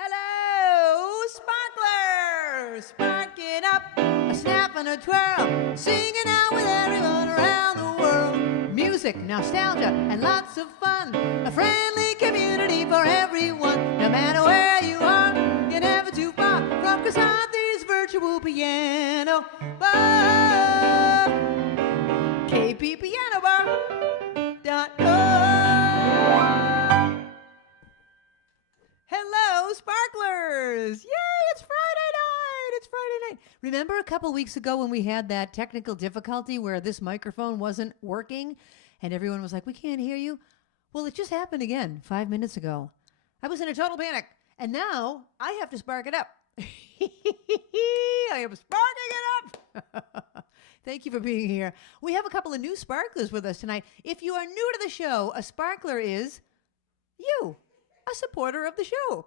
Hello, sparklers! Spark it up, a snap and a twirl, singing out with everyone around the world. Music, nostalgia, and lots of fun. A friendly community for everyone. No matter where you are, you're never too far from Krisanthi's virtual piano bar. KPPianobar.com. Hello, sparklers! Yay, it's Friday night! It's Friday night. Remember a couple weeks ago when we had that technical difficulty where this microphone wasn't working and everyone was like, we can't hear you? Well, it just happened again 5 minutes ago. I was in a total panic, and now I have to spark it up. I am sparking it up! Thank you for being here. We have a couple of new sparklers with us tonight. If you are new to the show, a sparkler is you. A supporter of the show.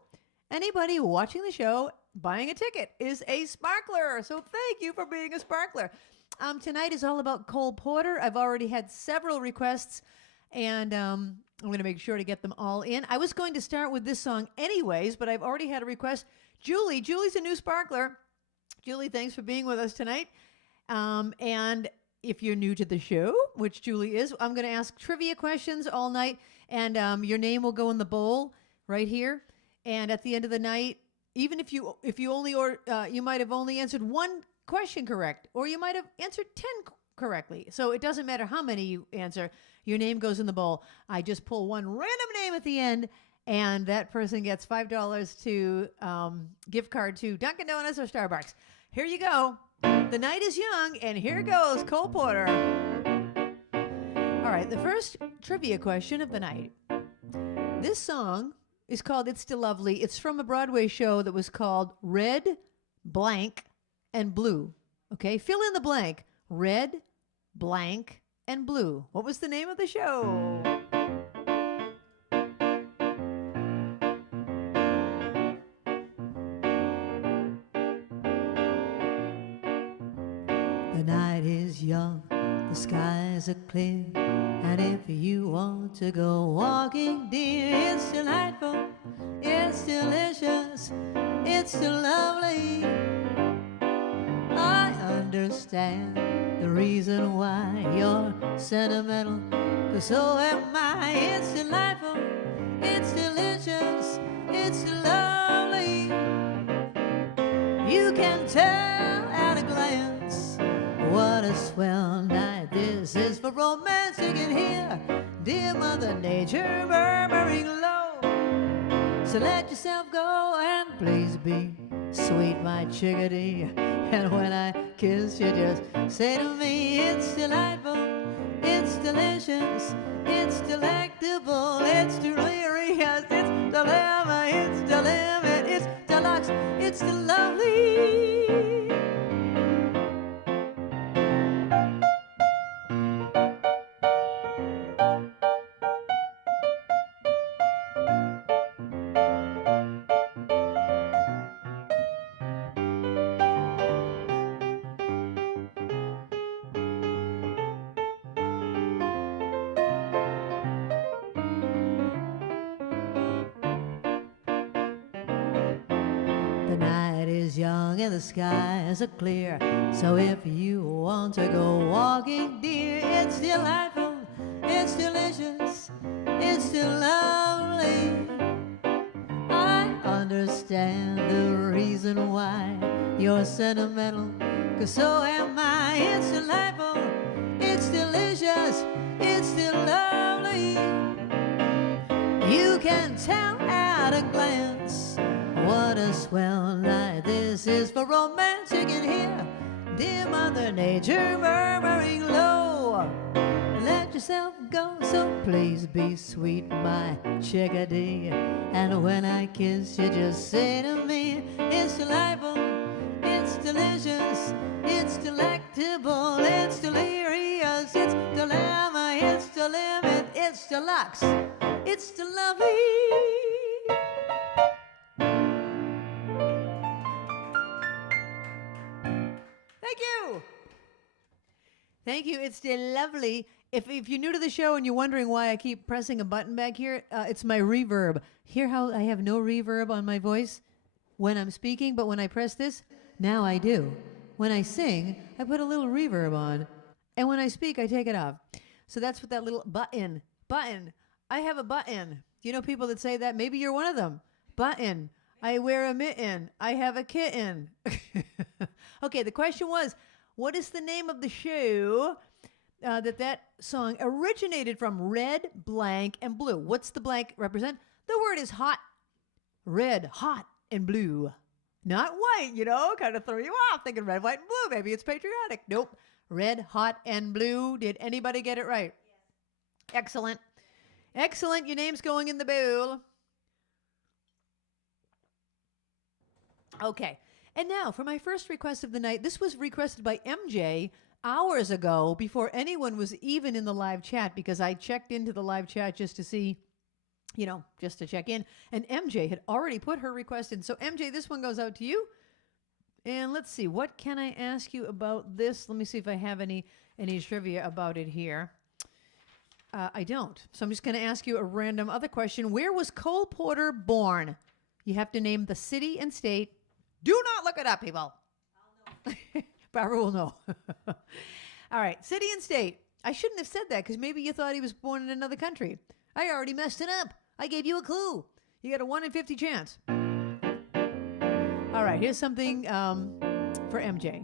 Anybody watching the show, buying a ticket, is a sparkler. So thank you for being a sparkler. Tonight is all about Cole Porter. I've already had several requests, and I'm going to make sure to get them all in. I was going to start with this song anyways, but I've already had a request. Julie's a new sparkler. Julie, thanks for being with us tonight. And if you're new to the show, which Julie is, I'm going to ask trivia questions all night, and your name will go in the bowl right here. And at the end of the night, even if you only you might have only answered one question correct, or you might have answered 10 correctly. So it doesn't matter how many you answer, your name goes in the bowl. I just pull one random name at the end, and that person gets $5 to gift card to Dunkin' Donuts or Starbucks. Here you go. The night is young, and here goes Cole Porter. All right, the first trivia question of the night. This song is called It's Delovely. It's from a Broadway show that was called Red, Blank, and Blue. Okay, fill in the blank. Red, Blank, and Blue. What was the name of the show? The night is young, the skies are clear, and if you want to go walking, dear, it's delightful, it's delicious, it's lovely. I understand the reason why you're sentimental, 'cause so am I. It's delightful, it's delicious, it's lovely. You can tell at a glance what a swell night this is for romance. You can hear dear Mother Nature murmuring low. So let yourself go and please be sweet, my chickadee. And when I kiss you, just say to me, it's delightful, it's delicious, it's delectable, it's delirious, it's dilemma, it's the limit, it's deluxe, it's the lovely. Young and the skies are clear, so if you want to go walking, dear, it's delightful, it's delicious, it's still lovely. I understand the reason why you're sentimental, 'cause so am I. It's delightful, it's delicious, it's still lovely. You can tell at a glance what a swell night this is for romance. You can hear dear Mother Nature murmuring low. Let yourself go, so please be sweet, my chickadee. And when I kiss you, just say to me, it's delightful, it's delicious, it's delectable, it's delirious, it's dilemma, it's the limit, it's deluxe, it's the lovely. Thank you. It's Delovely. If you're new to the show and you're wondering why I keep pressing a button back here, it's my reverb. Hear how I have no reverb on my voice when I'm speaking, but when I press this, now I do. When I sing, I put a little reverb on, and when I speak, I take it off. So that's what that little button. I have a button. You know people that say that? Maybe you're one of them. Button. I wear a mitten. I have a kitten. Okay, the question was, what is the name of the show that song originated from? Red, blank, and blue. What's the blank represent? The word is hot. Red, hot, and blue. Not white, kind of throw you off thinking red, white, and blue. Maybe it's patriotic. Nope. Red, hot, and blue. Did anybody get it right? Yes. Excellent. Excellent. Your name's going in the bowl. Okay. And now for my first request of the night. This was requested by MJ hours ago before anyone was even in the live chat, because I checked into the live chat just to see, just to check in. And MJ had already put her request in. So MJ, this one goes out to you. And let's see, what can I ask you about this? Let me see if I have any trivia about it here. I don't. So I'm just going to ask you a random other question. Where was Cole Porter born? You have to name the city and state. Do not look it up, people. I'll know. Barbara will know. All right, city and state. I shouldn't have said that because maybe you thought he was born in another country. I already messed it up. I gave you a clue. You got a 1 in 50 chance. All right, here's something for MJ.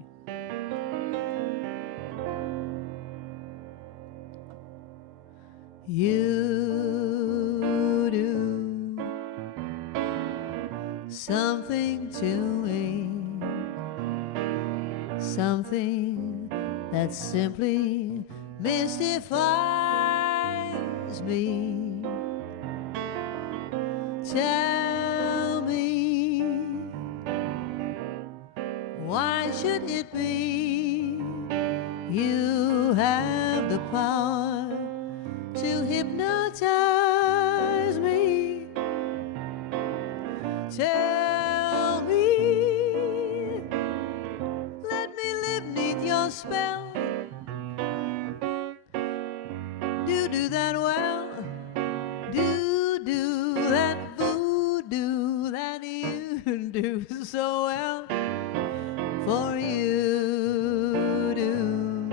You do something to me, something that simply mystifies me. Tell me, why should it be you have the power to hypnotize me? Tell me, let me live neath your spell. Do that well, do that voodoo that you do so well. For you do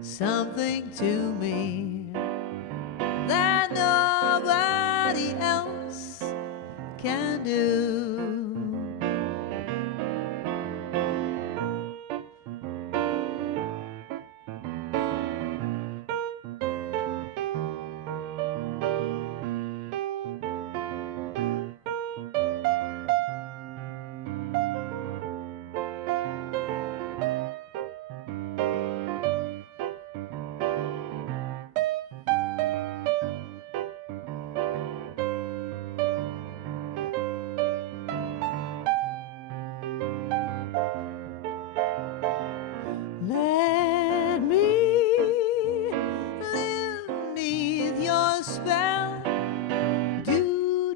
something to me that nobody else can do. Let me live neath your spell. Do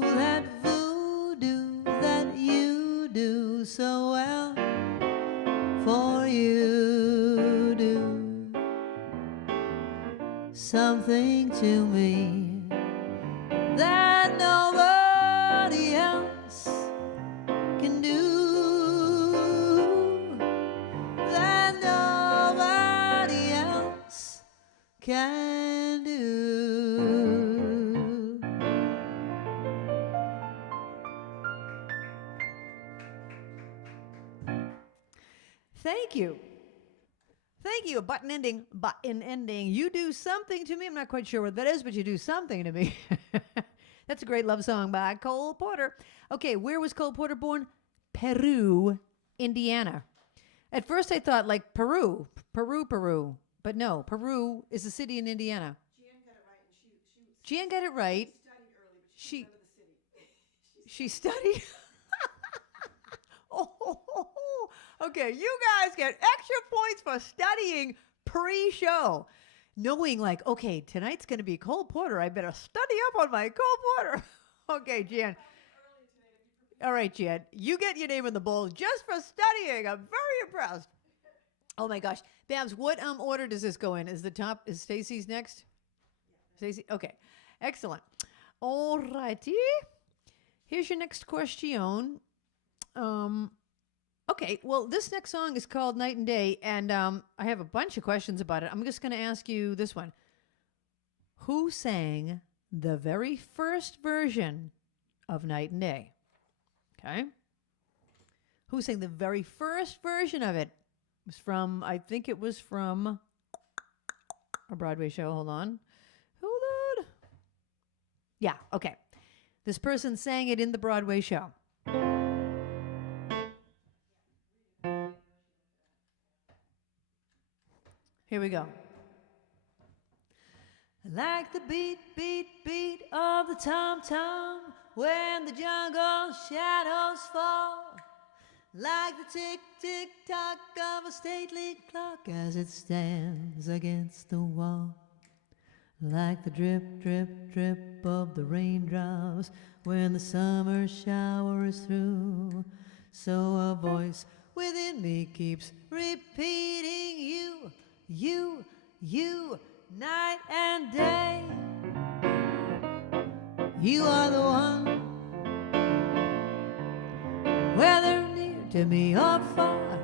that voodoo that you do so well. For you do something to me that nobody else can do. Can do. Thank you. Thank you. Button ending. You do something to me. I'm not quite sure what that is, but you do something to me. That's a great love song by Cole Porter. Okay, where was Cole Porter born? Peru, Indiana. At first I thought like Peru. But no, Peru is a city in Indiana. Jan got it right. She studied early, but she studied. Okay, you guys get extra points for studying pre-show. Knowing like, okay, tonight's going to be Cole Porter. I better study up on my Cole Porter. Okay, Jan. All right, Jan. You get your name in the bowl just for studying. I'm very impressed. Oh my gosh. Babs, what order does this go in? Is Stacy's next? Stacy? Okay. Excellent. All righty. Here's your next question. Okay, well, this next song is called Night and Day, and I have a bunch of questions about it. I'm just going to ask you this one. Who sang the very first version of Night and Day? Okay. Who sang the very first version of it? I think it was from a Broadway show. Hold on. Yeah, okay. This person sang it in the Broadway show. Here we go. Like the beat, beat, beat of the tom-tom when the jungle shadows fall. Like the tick, tick, tock of a stately clock as it stands against the wall. Like the drip, drip, drip of the raindrops when the summer shower is through. So a voice within me keeps repeating you, you, you, night and day. You are the one, whether near to me or far.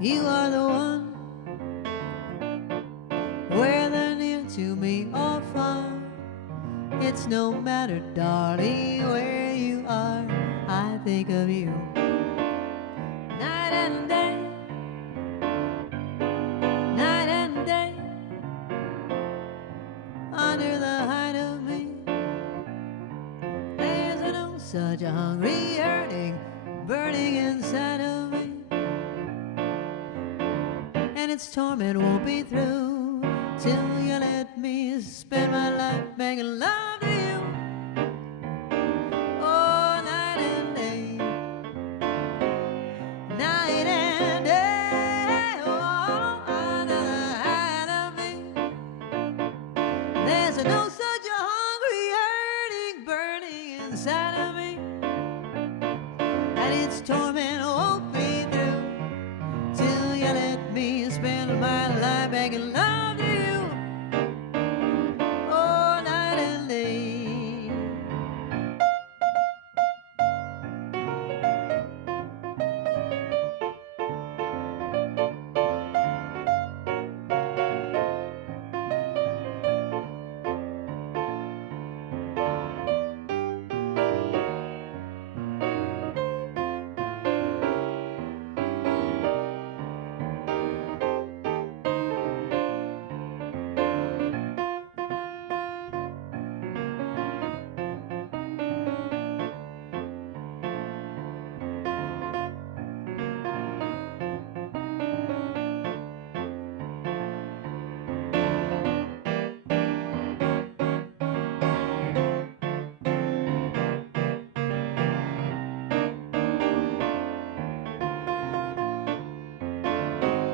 You are the one, whether near to me or far. It's no matter, darling, where you are. I think of you night and day, night and day. Under the height of me, there's no such a hungry yearning burning inside of me, and its torment won't be through till you let me spend my life making love to you. Oh, night and day, night and day. Oh, under the height of me, there's no such a hungry yearning burning inside of me, and its torment won't be through till you let me spend my life making love to you. Oh, night and day.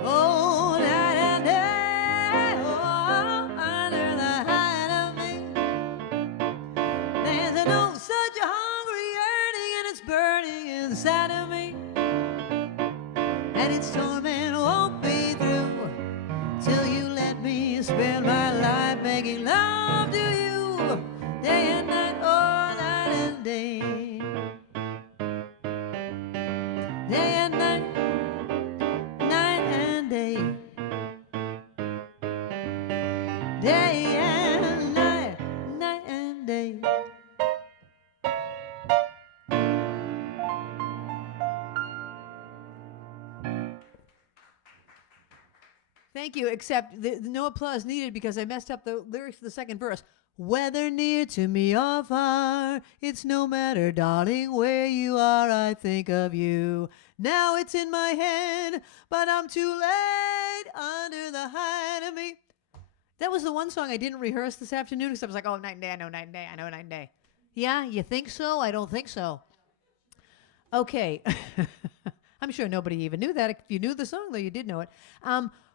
Oh, night and day, oh, under the height of me, there's no such a hungry yearning, and it's burning inside of me, and its torment won't be through till you let me spend my life making love to you, day and night, oh, night and day, day and night. Night and day, day and night, night and day. Thank you, except no applause needed because I messed up the lyrics for the second verse. Whether near to me or far, it's no matter, darling, where you are, I think of you. Now it's in my head, but I'm too late under the height of me. That was the one song I didn't rehearse this afternoon because I was like, oh, night and day, I know night and day, I know night and day. Yeah, you think so? I don't think so. Okay. I'm sure nobody even knew that. If you knew the song, though, you did know it.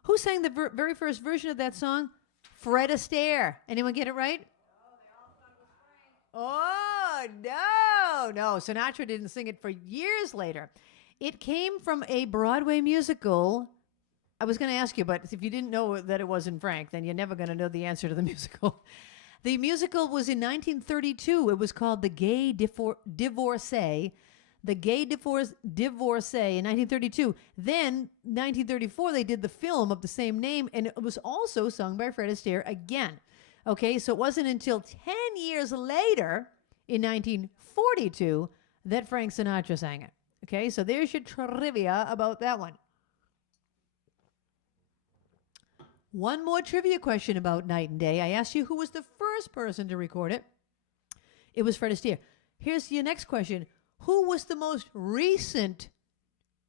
Who sang the very first version of that song? Fred Astaire. Anyone get it right? Oh, no. Sinatra didn't sing it for years later. It came from a Broadway musical I was going to ask you, but if you didn't know that it wasn't Frank, then you're never going to know the answer to the musical. The musical was in 1932. It was called The Gay Divorcee. The Gay Divorcee in 1932. Then, 1934, they did the film of the same name, and it was also sung by Fred Astaire again. Okay, so it wasn't until 10 years later, in 1942, that Frank Sinatra sang it. Okay, so there's your trivia about that one. One more trivia question about Night and Day. I asked you who was the first person to record it. It was Fred Astaire. Here's your next question. Who was the most recent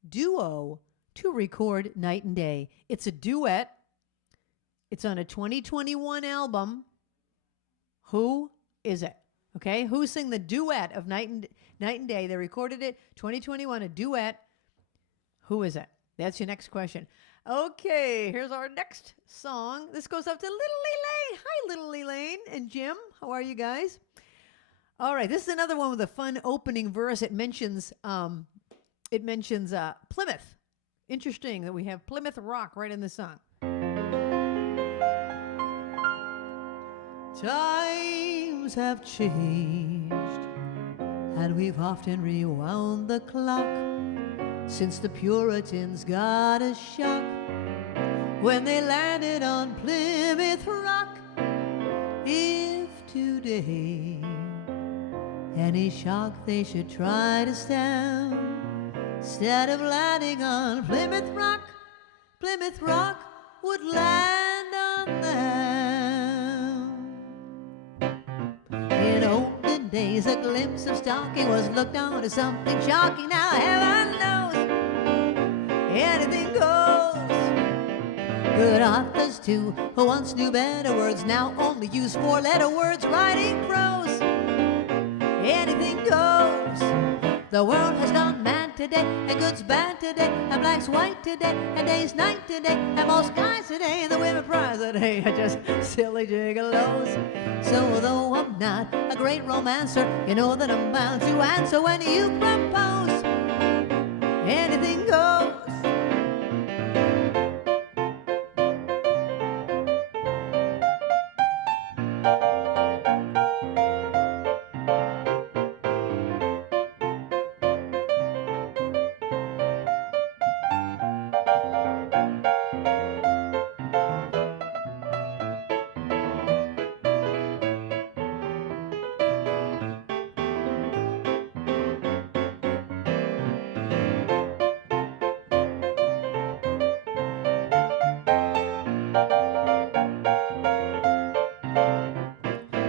duo to record Night and Day? It's a duet. It's on a 2021 album. Who is it? Okay, who sang the duet of Night and Day? They recorded it 2021, a duet. Who is it? That's your next question. Okay, here's our next song. This goes up to Little Elaine. Hi, Little Elaine and Jim. How are you guys? All right, this is another one with a fun opening verse. It mentions Plymouth. Interesting that we have Plymouth Rock right in the song. Times have changed, and we've often rewound the clock since the Puritans got a shock when they landed on Plymouth Rock. If today any shock they should try to stem, instead of landing on Plymouth Rock would land on them. In olden days, a glimpse of stocking was looked on as something shocking. Now heaven knows anything goes. Good authors too, who once knew better words, now only use four-letter words writing prose. Anything goes. The world has gone mad today, and good's bad today, and black's white today, and day's night today, and most guys today, and the women prize today are just silly gigolos. So though I'm not a great romancer, you know that I'm bound to answer when you propose. Anything goes.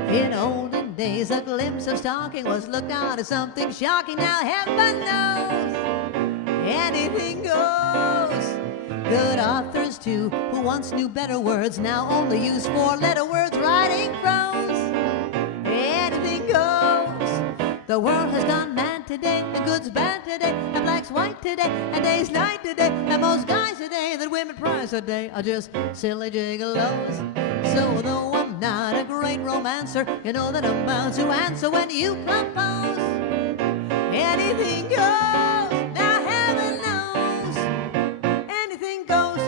In olden days, a glimpse of stocking was looked on as something shocking. Now heaven knows anything goes. Good authors too, who once knew better words, now only use four-letter words writing prose. Anything goes. The world has gone mad today, and good's bad today, and black's white today, and day's night today, and most guys today that women prize today are just silly gigolos. So though I'm not a great romancer, you know that I'm bound to answer when you propose. Anything goes. Now heaven knows anything goes.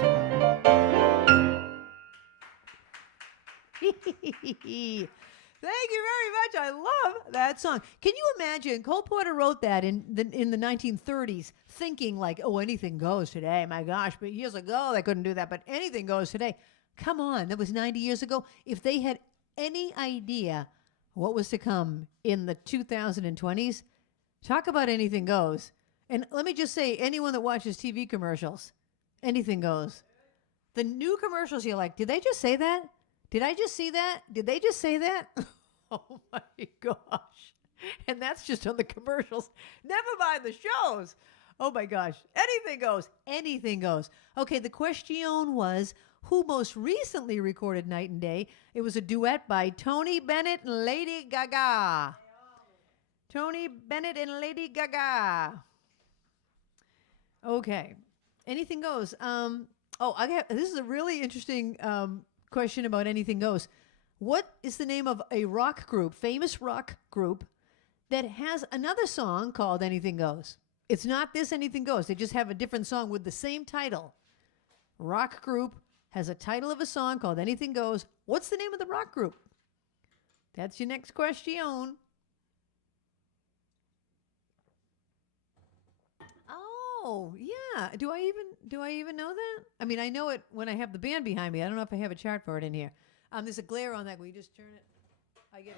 Thank you very much. I love that song. Can you imagine? Cole Porter wrote that in the 1930s, thinking like, oh, anything goes today. My gosh, but years ago they couldn't do that, but anything goes today. Come on, that was 90 years ago. If they had any idea what was to come in the 2020s, talk about anything goes. And let me just say, anyone that watches TV commercials, anything goes. The new commercials, you're like, did they just say that? Did I just see that? Did they just say that? Oh my gosh. And that's just on the commercials. Never mind the shows. Oh my gosh. Anything goes. Anything goes. Okay, the question was, who most recently recorded Night and Day? It was a duet by Tony Bennett and Lady Gaga. Tony Bennett and Lady Gaga. Okay. Anything goes. This is a really interesting question about anything goes. What is the name of a rock group, famous rock group, that has another song called Anything Goes? It's not this Anything Goes. They just have a different song with the same title. rock group has a title of a song called Anything Goes. What's the name of the rock group? That's your next question. Oh, yeah. Do I even know that? I mean, I know it when I have the band behind me. I don't know if I have a chart for it in here. There's a glare on that. Will you just turn it? I get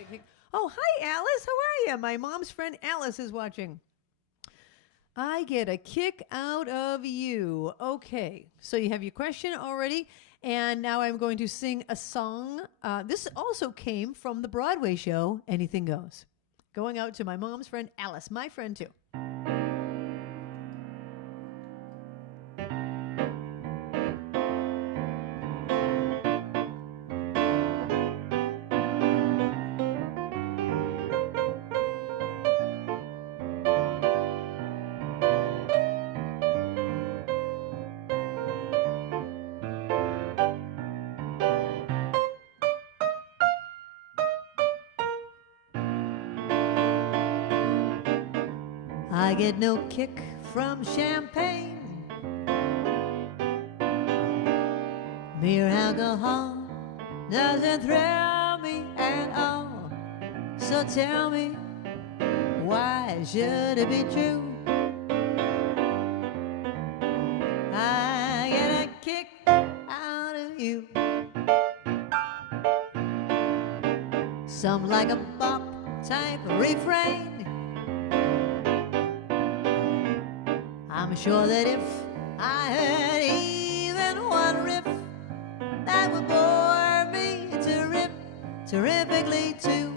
a kick. Oh, hi, Alice. How are you? My mom's friend Alice is watching. I get a kick out of you. Okay. So you have your question already. And now I'm going to sing a song. This also came from the Broadway show, Anything Goes. Going out to my mom's friend Alice, my friend too. I get no kick from champagne. Mere alcohol doesn't thrill me at all. So tell me, why should it be true? I get a kick out of you. Some like a bop type refrain. I'm sure that if I heard even one riff, that would bore me terrifically too.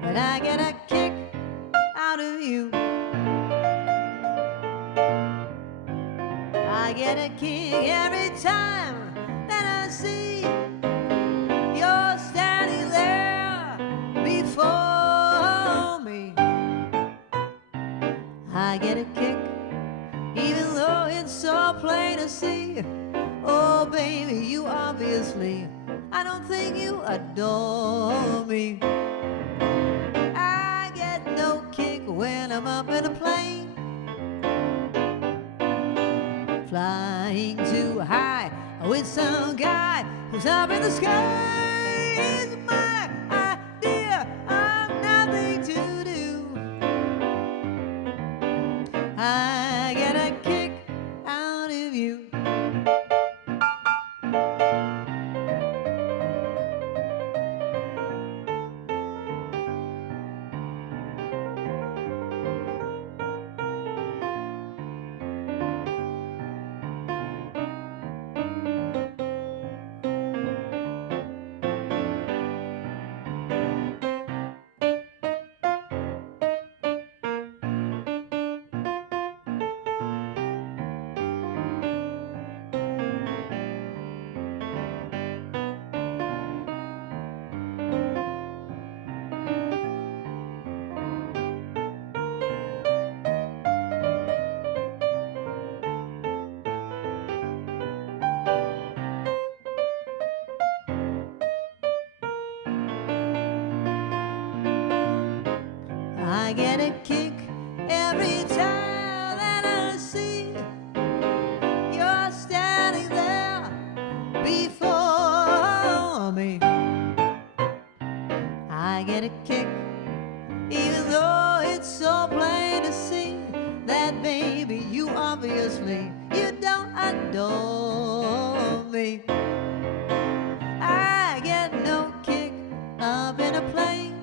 But I get a kick out of you. I get a kick every time that I see you're standing there before me. I get a kick, even though it's so plain to see. Oh, baby, you obviously, I don't think you adore me. I get no kick when I'm up in a plane, flying too high with some guy who's up in the sky. Is my idea of nothing to do. I get a kick out of you. I get a kick every time that I see you're standing there before me. I get a kick even though it's so plain to see that, baby, you obviously, you don't adore me. I get no kick up in a plane,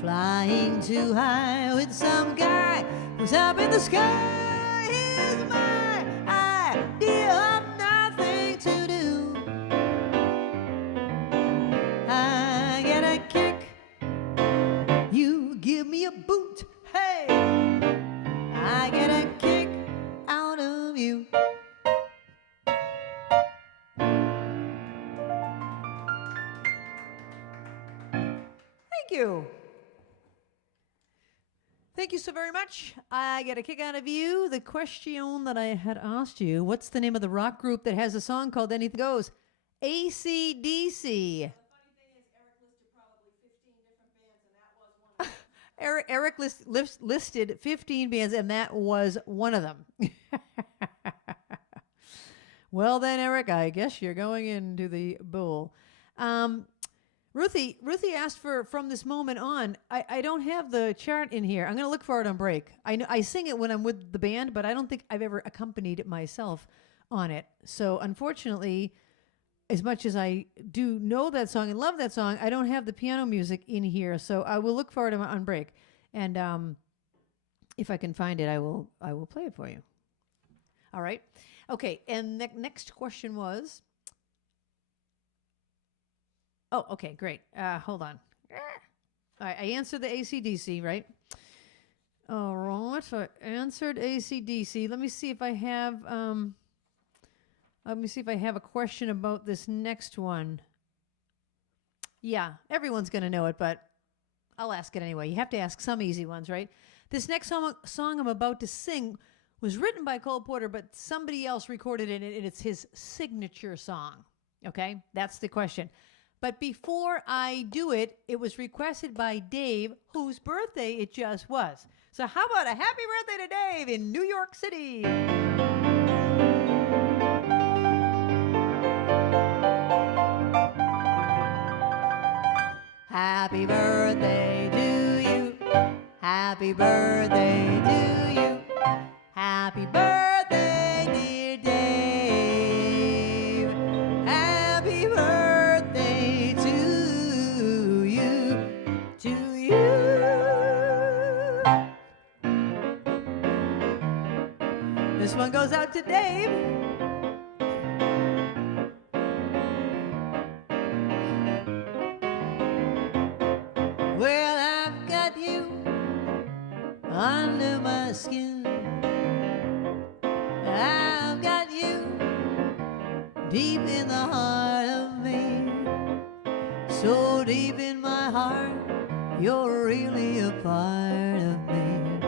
flying too high with some guy who's up in the sky. Is my idea of nothing to do. I get a kick, you give me a boot. Hey, I get a kick out of you. Thank you. Thank you so very much. I get a kick out of you. The question that I had asked you, what's the name of the rock group that has a song called Anything Goes? AC/DC. The funny thing is, Eric listed probably 15 different bands, and that was one of them. Eric listed 15 bands, and that was one of them. Well then, Eric, I guess you're going into the bowl. Ruthie asked for From This Moment On. I don't have the chart in here. I'm going to look for it on break. I sing it when I'm with the band, but I don't think I've ever accompanied myself on it. So unfortunately, as much as I do know that song and love that song, I don't have the piano music in here. So I will look for it on break. And if I can find it, I will play it for you. All right. Okay. And the next question was... Oh, okay, great. Hold on. All right, I answered the AC/DC, right? All right, so I answered AC/DC. Let me see if I have a question about this next one. Yeah, everyone's going to know it, but I'll ask it anyway. You have to ask some easy ones, right? This next song I'm about to sing was written by Cole Porter, but somebody else recorded it, and it's his signature song. Okay, that's the question. But before I do it, it was requested by Dave, whose birthday it just was. So how about a happy birthday to Dave in New York City? Happy birthday to you. Happy birthday to you. Happy birthday, dear Dave. Happy birthday to you. To you. This one goes out to Dave. Well, I've got you under my skin. I've got you deep in the heart of me. So deep in my heart, you're really a part of me.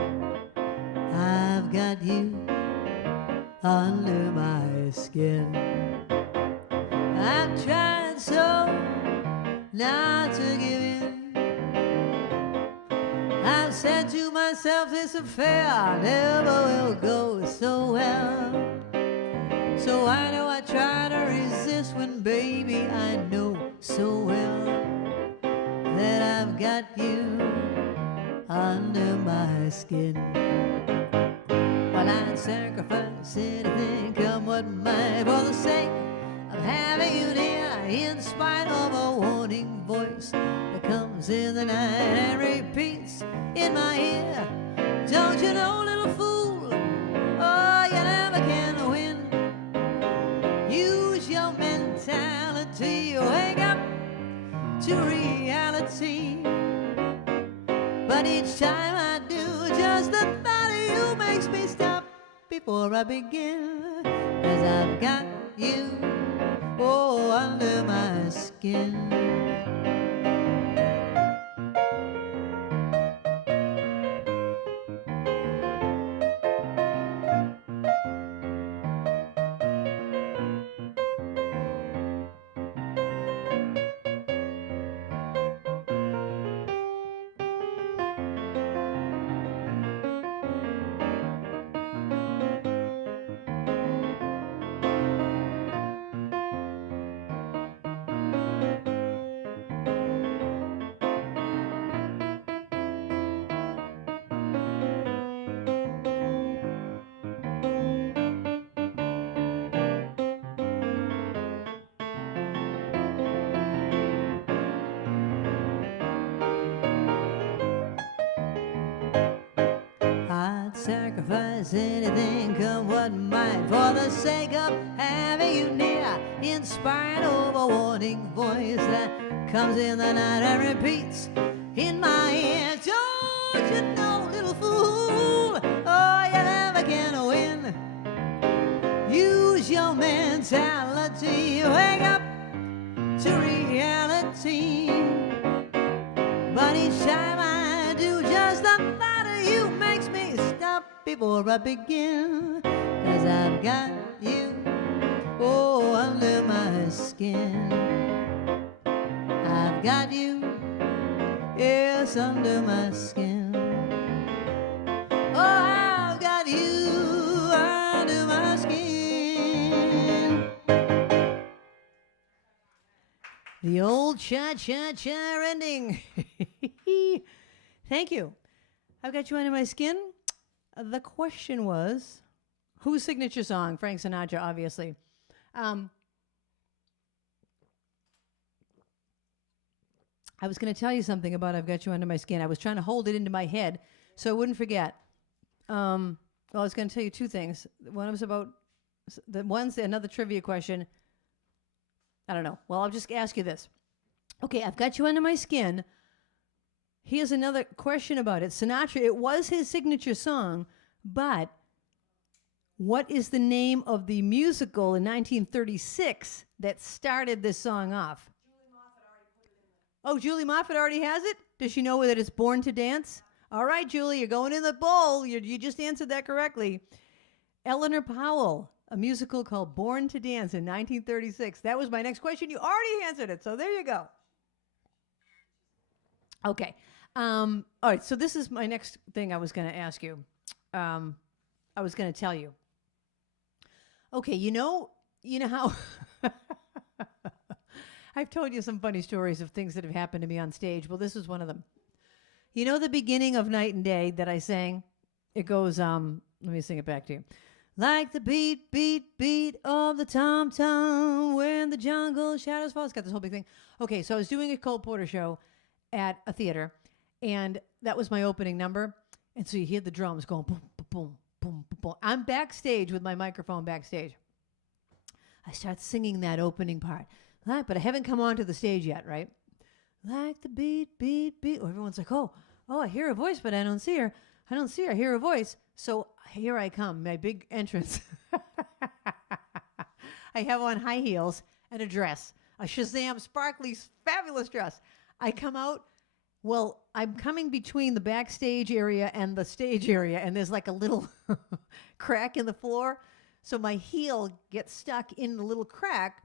I've got you under my skin. I've tried so not to give in. I've said to myself, this affair never will go so well. So why do I try to resist when, baby, I know so well that I've got you under my skin. Well, I'd sacrifice anything, come what might, for the sake of having you near, in spite of a warning voice that comes in the night and repeats in my ear. Don't you know, little fool, oh, you never can win. Use your mentality, wake up to reality. But each time I do, just the thought of you makes me stop before I begin. 'Cause I've got you, oh, under my skin. Sacrifice anything, come what might, for the sake of having you near, in spite of a warning voice that comes in the night and repeats in my ear. Don't you know, little fool, oh, you never can win. Use your mentality, wake up to reality. But each time I do, just the thought of you makes me stop before I begin. 'Cause I've got you, oh, under my skin. I've got you, yes, under my skin. The old cha-cha-cha ending. Thank you. I've got you under my skin. The question was, whose signature song? Frank Sinatra, obviously. I was going to tell you something about I've Got You Under My Skin. I was trying to hold it into my head so I wouldn't forget. Well, I was going to tell you two things. One was about, one's another trivia question. I don't know. Well, I'll just ask you this. Okay, I've Got You Under My Skin. Here's another question about it. Sinatra, it was his signature song, but what is the name of the musical in 1936 that started this song off? Oh, Julie Moffat already has it? Does she know that it's Born to Dance? All right, Julie, you're going in the bowl. You just answered that correctly. Eleanor Powell, a musical called Born to Dance in 1936. That was my next question. You already answered it, so there you go. Okay. All right, so this is my next thing I was going to ask you. I was going to tell you. Okay, you know how I've told you some funny stories of things that have happened to me on stage. Well, this is one of them. You know the beginning of Night and Day that I sang? It goes, let me sing it back to you. Like the beat, beat, beat of the tom-tom when the jungle shadows fall. It's got this whole big thing. Okay, so I was doing a Cole Porter show at a theater, and that was my opening number. And so you hear the drums going boom, boom, boom, boom, boom. I'm backstage with my microphone backstage. I start singing that opening part. But I haven't come onto the stage yet, right? Like the beat, beat, beat. Oh, everyone's like, oh, I hear a voice, but I don't see her. I don't see her. I hear a voice. So here I come, my big entrance. I have on high heels and a dress, a Shazam sparkly, fabulous dress. I come out. Well, I'm coming between the backstage area and the stage area, and there's like a little crack in the floor. So my heel gets stuck in the little crack.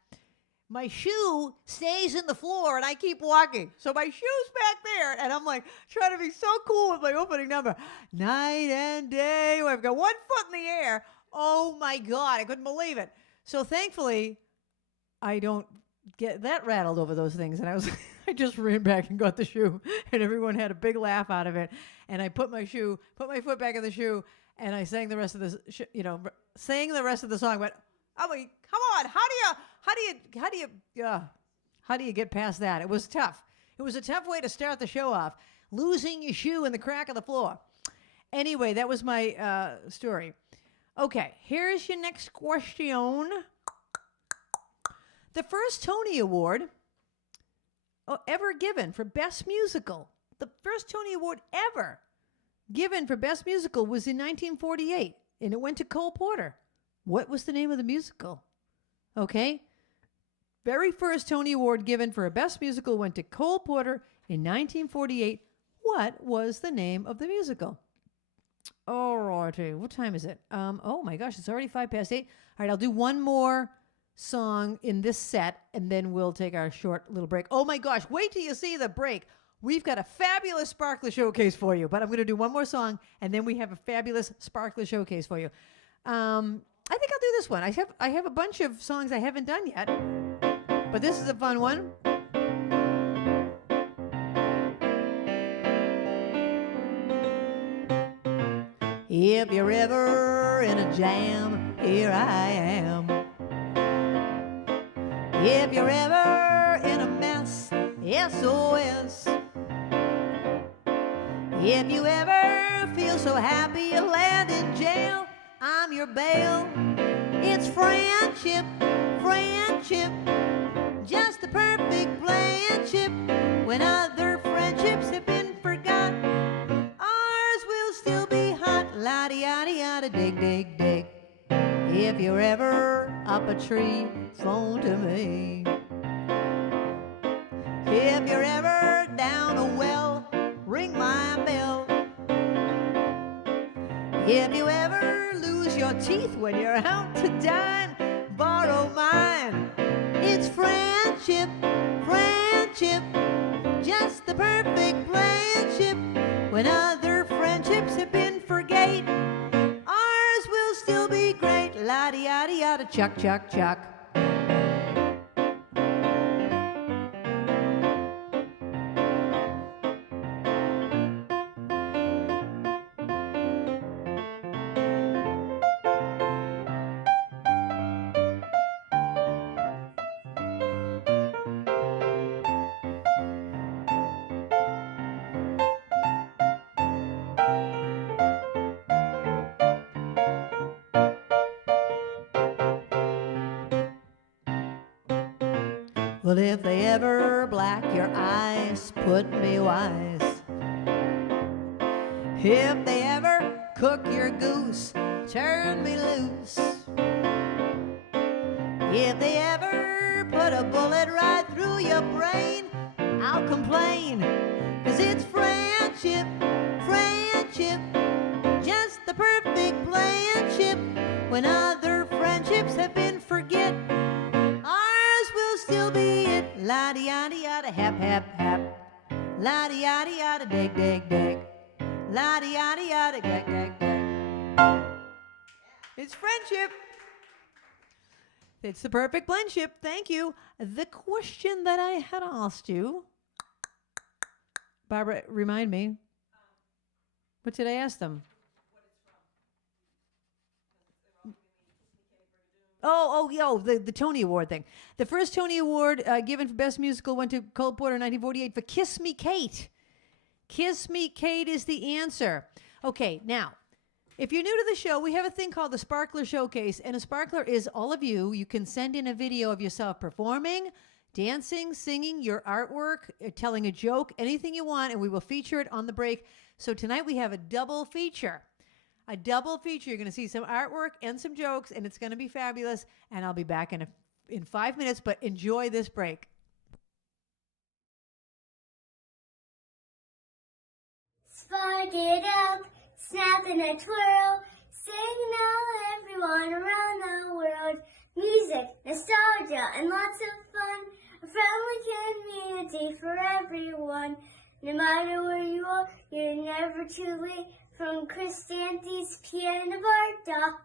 My shoe stays in the floor, and I keep walking. So my shoe's back there, and I'm like trying to be so cool with my opening number. Night and day. I've got one foot in the air. Oh, my God. I couldn't believe it. So thankfully, I don't get that rattled over those things. And I just ran back and got the shoe, and everyone had a big laugh out of it. And I put my foot back in the shoe, and I sang the rest of the, sang the rest of the song. But I mean, come on, how do you get past that? It was tough. It was a tough way to start the show off, losing your shoe in the crack of the floor. Anyway, that was my story. Okay, here's your next question. The first Tony Award ever given for Best Musical, the first Tony Award ever given for Best Musical was in 1948, and it went to Cole Porter. What was the name of the musical? Okay. Very first Tony Award given for a Best Musical went to Cole Porter in 1948. What was the name of the musical? All righty. What time is it? Oh my gosh, it's already 8:05. All right, I'll do one more song in this set, and then we'll take our short little break. Oh my gosh, wait till you see the break. We've got a fabulous Sparkler Showcase for you, but I'm going to do one more song, and then we have a fabulous Sparkler Showcase for you. I think I'll do this one. I have a bunch of songs I haven't done yet, but this is a fun one. If you're ever in a jam, here I am. If you're ever in a mess, SOS. If you ever feel so happy you land in jail, I'm your bail. It's friendship, friendship, just the perfect friendship. When other friendships have been forgot, ours will still be hot. La-di yada yada dig dig dig. If you're ever up a tree, phone to me. If you're ever down a well, ring my bell. If you ever lose your teeth when you're out to dine, borrow mine. It's friendship, friendship, just the perfect friendship. When other friendships have been forgate, ours will still be great. La-di-yada-yada, chuck, chuck, chuck. Well, if they ever black your eyes, put me wise. If they ever cook your goose, turn me loose. If they ever put a bullet right through your brain, I'll complain. 'Cause it's friendship, friendship, just the perfect friendship. When other friendships have been forget, ours will still be it. La-di-yada-yada, hap, hap, hap. La-di-yada-yada, dig, dig, dig. La-di-yada-yada, dig, dig, dig. It's friendship. It's the perfect blendship. Thank you. The question that I had asked you, Barbara, remind me. What did I ask them? The Tony Award thing. The first Tony Award given for Best Musical went to Cole Porter in 1948 for Kiss Me Kate. Kiss Me Kate is the answer. Okay, now, if you're new to the show, we have a thing called the Sparkler Showcase, and a sparkler is all of you. You can send in a video of yourself performing, dancing, singing, your artwork, telling a joke, anything you want, and we will feature it on the break. So tonight we have a double feature. A double feature. You're going to see some artwork and some jokes, and it's going to be fabulous. And I'll be back in 5 minutes, but enjoy this break. Spark it up, snap in a twirl, signal everyone around the world. Music, nostalgia, and lots of fun. A friendly community for everyone. No matter where you are, you're never too late. From Krisanthi's pianobar.com.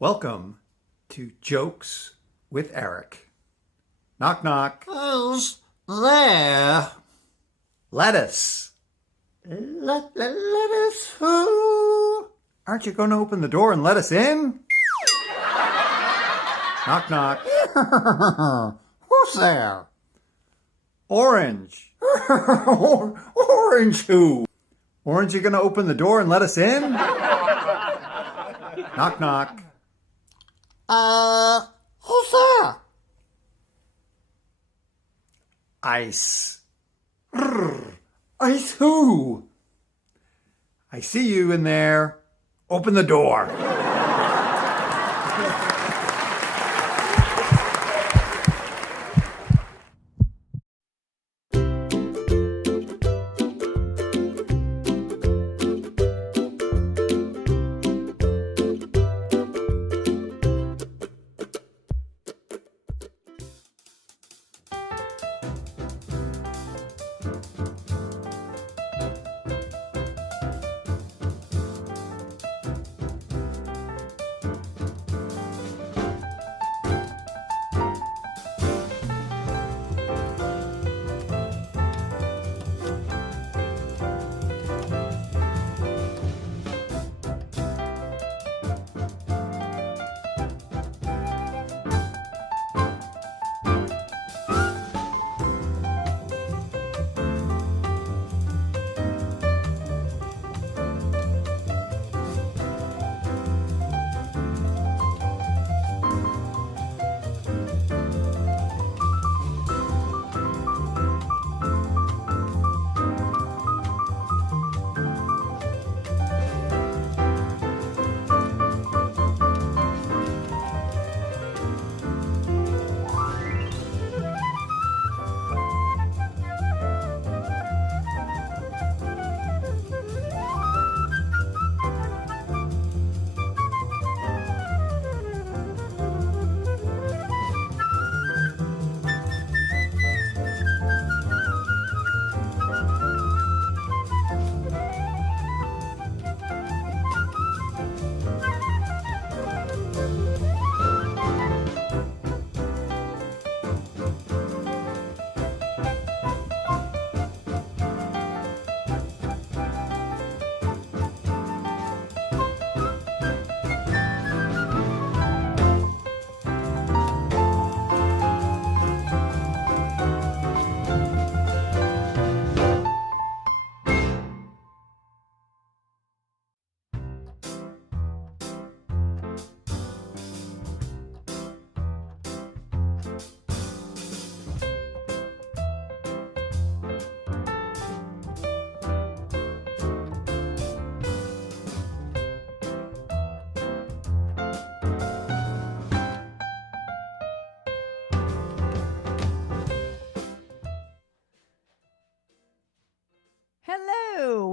Welcome to Jokes with Eric. Knock, knock. Who's there? Lettuce. Lettuce who? Aren't you going to open the door and let us in? Knock, knock. Who's there? Orange. Orange who? Orange, you going to open the door and let us in? Knock, knock. Who's there? Ice. Ice who? I see you in there. Open the door.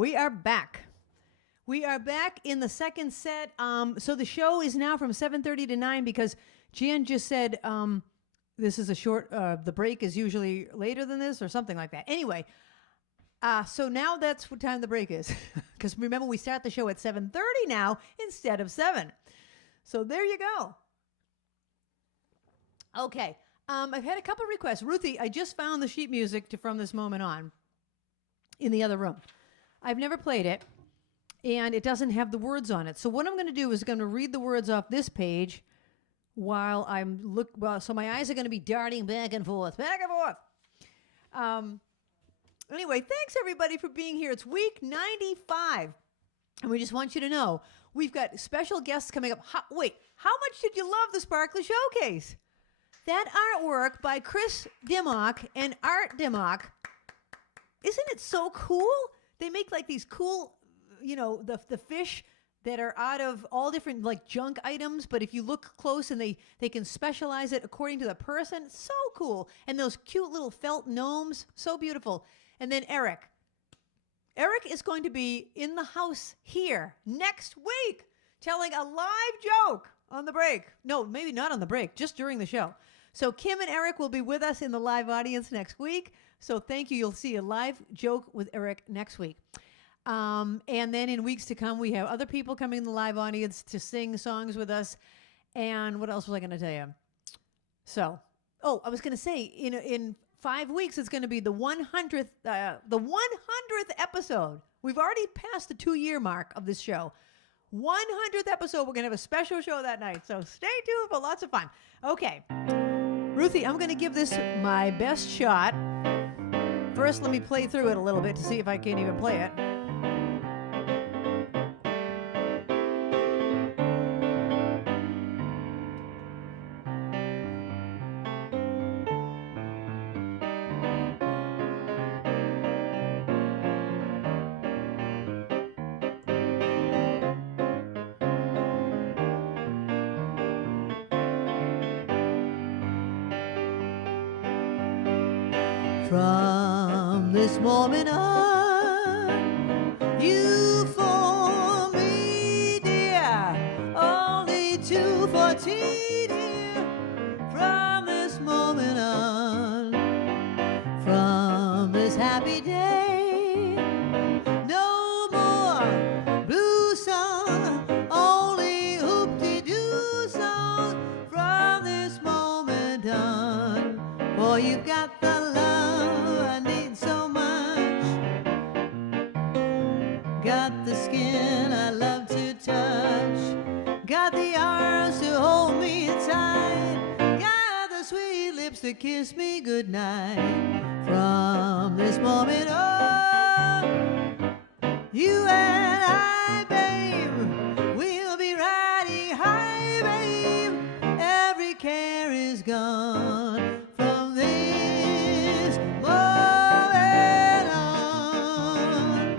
we are back. We are back in the second set. So the show is now from 7:30 to 9 because Jan just said this is a short, the break is usually later than this or something like that. Anyway, so now that's what time the break is. Because remember, we start the show at 7:30 now instead of 7. So there you go. Okay. I've had a couple requests. Ruthie, I just found the sheet music from this moment on in the other room. I've never played it, and it doesn't have the words on it. So what I'm going to do is going to read the words off this page while so my eyes are going to be darting back and forth. Anyway, thanks everybody for being here. It's week 95, and we just want you to know we've got special guests coming up. How much did you love the Sparkly Showcase? That artwork by Chris Dimmock and Art Dimmock, isn't it so cool? They make like these cool, the fish that are out of all different like junk items, but if you look close and they can specialize it according to the person, so cool. And those cute little felt gnomes, so beautiful. And then Eric is going to be in the house here next week telling a live joke on the break. No, maybe not on the break, just during the show. So Kim and Eric will be with us in the live audience next week. So thank you. You'll see a live joke with Eric next week. And then in weeks to come, we have other people coming in the live audience to sing songs with us. And what else was I going to tell you? So, I was going to say, in 5 weeks, it's going to be the 100th episode. We've already passed the 2-year mark of this show. 100th episode. We're going to have a special show that night. So stay tuned for lots of fun. Okay. Ruthie, I'm going to give this my best shot. First, let me play through it a little bit to see if I can even play it. From this moment on, you for me, dear, only 2:14, dear. From this moment on, from this happy day, no more blue song, only hoop-de-doo song. From this moment on, for you've got the got the skin I love to touch, got the arms to hold me tight, got the sweet lips to kiss me goodnight. From this moment on, you and I, babe, we'll be riding high, babe. Every care is gone from this moment on.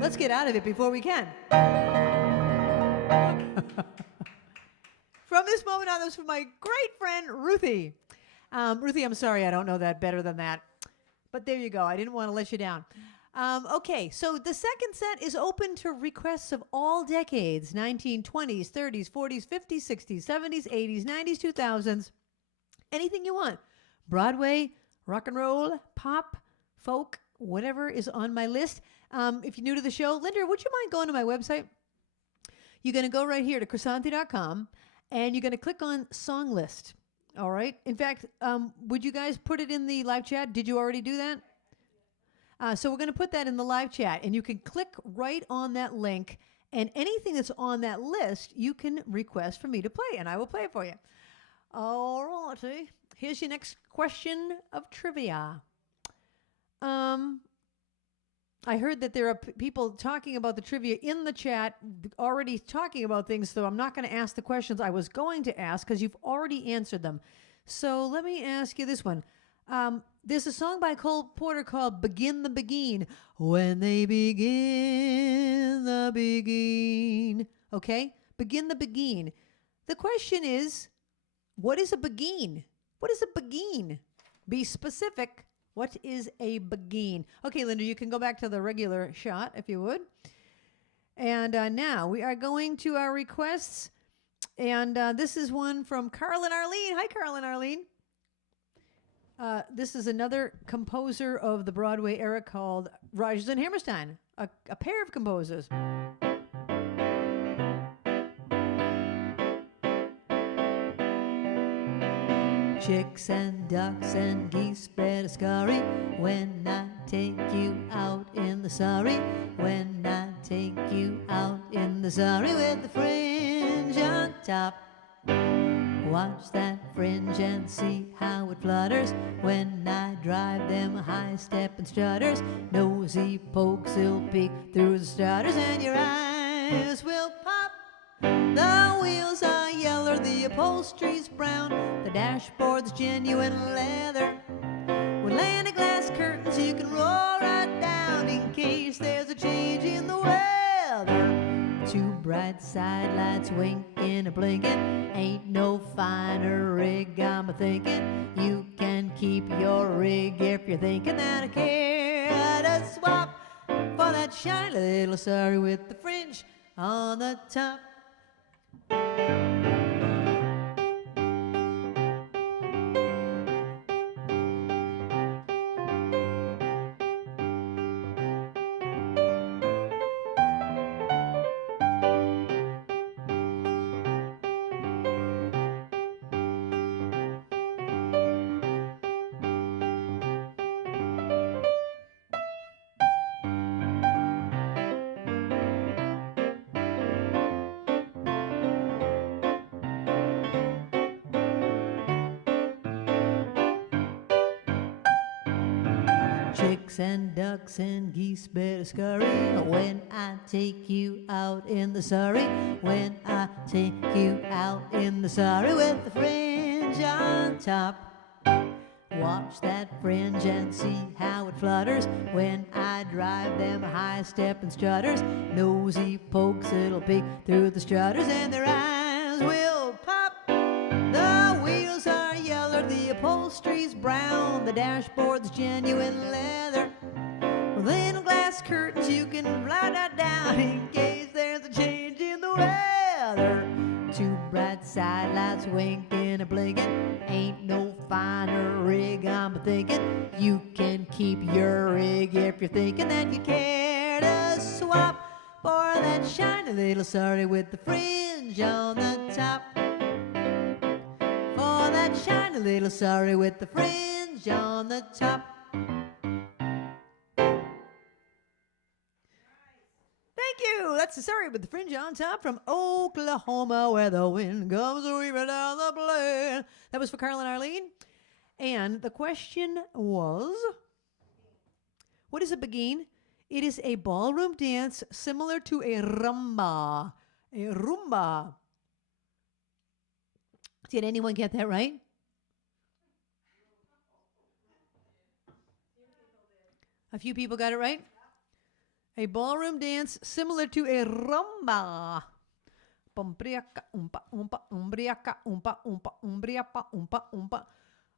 Let's get out of it before we can. From this moment on, this is from my great friend, Ruthie. Ruthie, I'm sorry, I don't know that better than that. But there you go. I didn't want to let you down. Okay, so the second set is open to requests of all decades, 1920s, 30s, 40s, 50s, 60s, 70s, 80s, 90s, 2000s, anything you want. Broadway, rock and roll, pop, folk, whatever is on my list. If you're new to the show, Linda, would you mind going to my website? You're going to go right here to krisanthi.com, and you're going to click on Song List. All right? In fact, would you guys put it in the live chat? Did you already do that? So we're going to put that in the live chat, and you can click right on that link, and anything that's on that list, you can request for me to play, and I will play it for you. All righty. Here's your next question of trivia. I heard that there are people talking about the trivia in the chat, already talking about things, so I'm not going to ask the questions I was going to ask because you've already answered them. So let me ask you this one. There's a song by Cole Porter called Begin the Begin. When they begin the begin. Okay? Begin the begin. The question is, what is a begin? What is a begin? Be specific. What is a beguine? Okay, Linda, you can go back to the regular shot if you would. And now we are going to our requests. And this is one from Carole and Arlene. Hi, Carole and Arlene. This is another composer of the Broadway era called Rodgers and Hammerstein, a pair of composers. Chicks and ducks and geese spread a scurry when I take you out in the surrey. When I take you out in the surrey with the fringe on top. Watch that fringe and see how it flutters when I drive them high-stepping strutters. Nosy pokes will peek through the strutters and your eyes will pop. The wheels are yellow, the upholstery's brown, the dashboard's genuine leather. We're laying a glass curtain so you can roll right down in case there's a change in the weather. Two bright side lights winking and blinking, ain't no finer rig I'm a-thinking. You can keep your rig if you're thinking that I care to swap for that shiny little surrey with the fringe on the top. Chicks and ducks and geese better scurry when I take you out in the surrey. When I take you out in the surrey with the fringe on top. Watch that fringe and see how it flutters when I drive them high-stepping strutters. Nosy pokes, it'll peek through the strutters and their eyes will pop. The wheels are yellow, the upholstery's brown, the dashboard's genuine leather. With little glass curtains you can ride that down in case there's a change in the weather. Two bright side lights winking and blinking, ain't no finer rig I'm a-thinking. You can keep your rig if you're thinking that you care to swap for that shiny little surrey with the fringe on the top. For that shiny little surrey with the fringe on the top. Thank you. That's the Surrey with the fringe on top from Oklahoma, where the wind comes weaving down the plain. That was for Carole and Arlene. And the question was, what is a beguine? It is a ballroom dance similar to a rumba. A rumba. Did anyone get that right? A few people got it right? A ballroom dance similar to a rumba.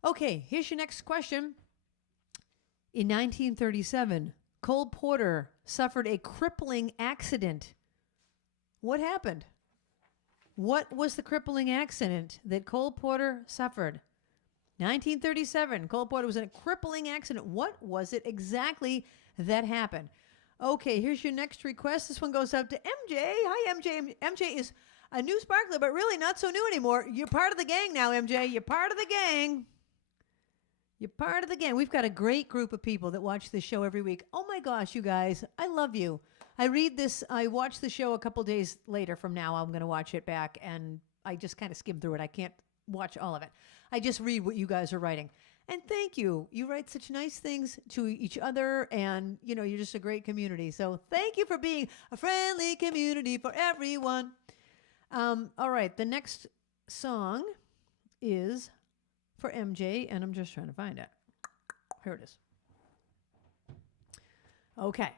Okay, here's your next question. In 1937, Cole Porter suffered a crippling accident. What happened? What was the crippling accident that Cole Porter suffered? 1937, Cole Porter was in a crippling accident. What was it exactly that happened? Okay, here's your next request. This one goes out to MJ. Hi, MJ. MJ is a new sparkler, but really not so new anymore. You're part of the gang now, MJ. You're part of the gang. You're part of the gang. We've got a great group of people that watch this show every week. Oh, my gosh, you guys. I love you. I watch the show a couple days later from now. I'm going to watch it back, and I just kind of skim through it. I can't watch all of it. I just read what you guys are writing. And thank you. You write such nice things to each other, and, you're just a great community. So thank you for being a friendly community for everyone. All right, the next song is for MJ, and I'm just trying to find it. Here it is. Okay.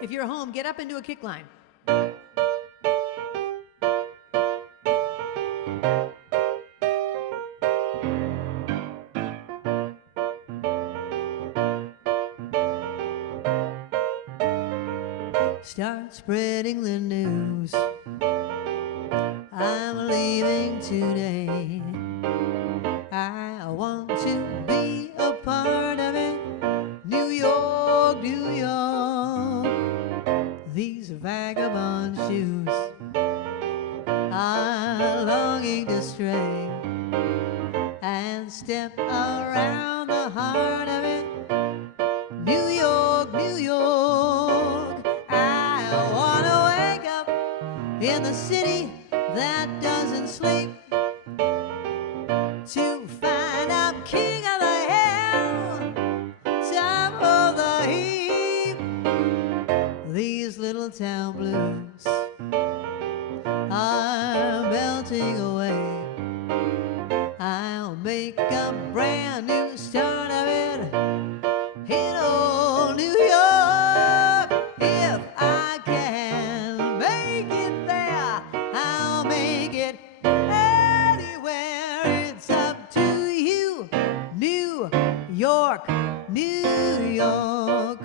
If you're home, get up and do a kick line. start spreading the news. I'm leaving today. I want to be a part of it. New York, New York. These vagabond shoes are longing to stray and step around the heart of it. New York, New York. I want to wake up in the city that doesn't sleep to find out king of the hill, top of the heap. These little town blues are melting away. I'll make a brand new start of it in old New York. If I can make it there, I'll make it anywhere. It's up to you, New York, New York.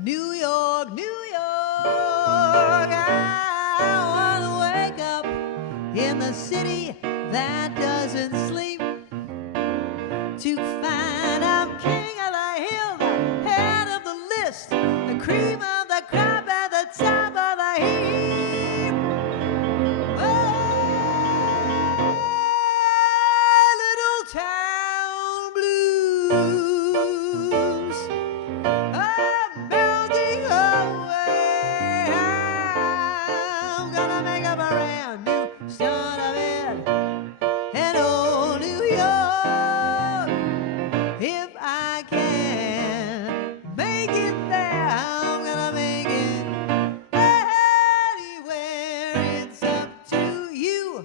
New York, New York. I want to wake up in the city that doesn't sleep to find I'm king of the hill, the head of the list, the cream of the crop at the top of the heap. Oh, little town blues. I'm melting away. I'm gonna make up a brand new start of it. And old New York, if I can make it there, I'm gonna make it anywhere. It's up to you,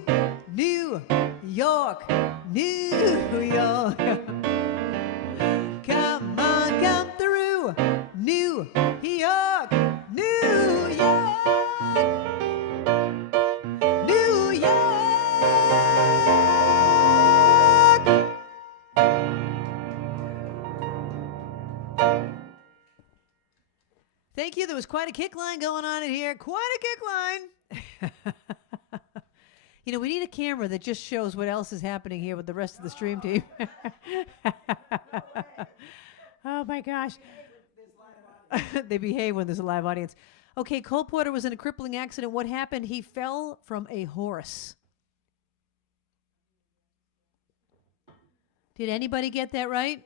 New York, New York. Come on, come through, New York, New York, New York. Thank you. There was quite a kick line going on in here. Quite a kick line. You know, we need a camera that just shows what else is happening here with the rest of the stream team. Oh my gosh. They behave when there's a live audience. Okay, Cole Porter was in a crippling accident. What happened? He fell from a horse. Did anybody get that right?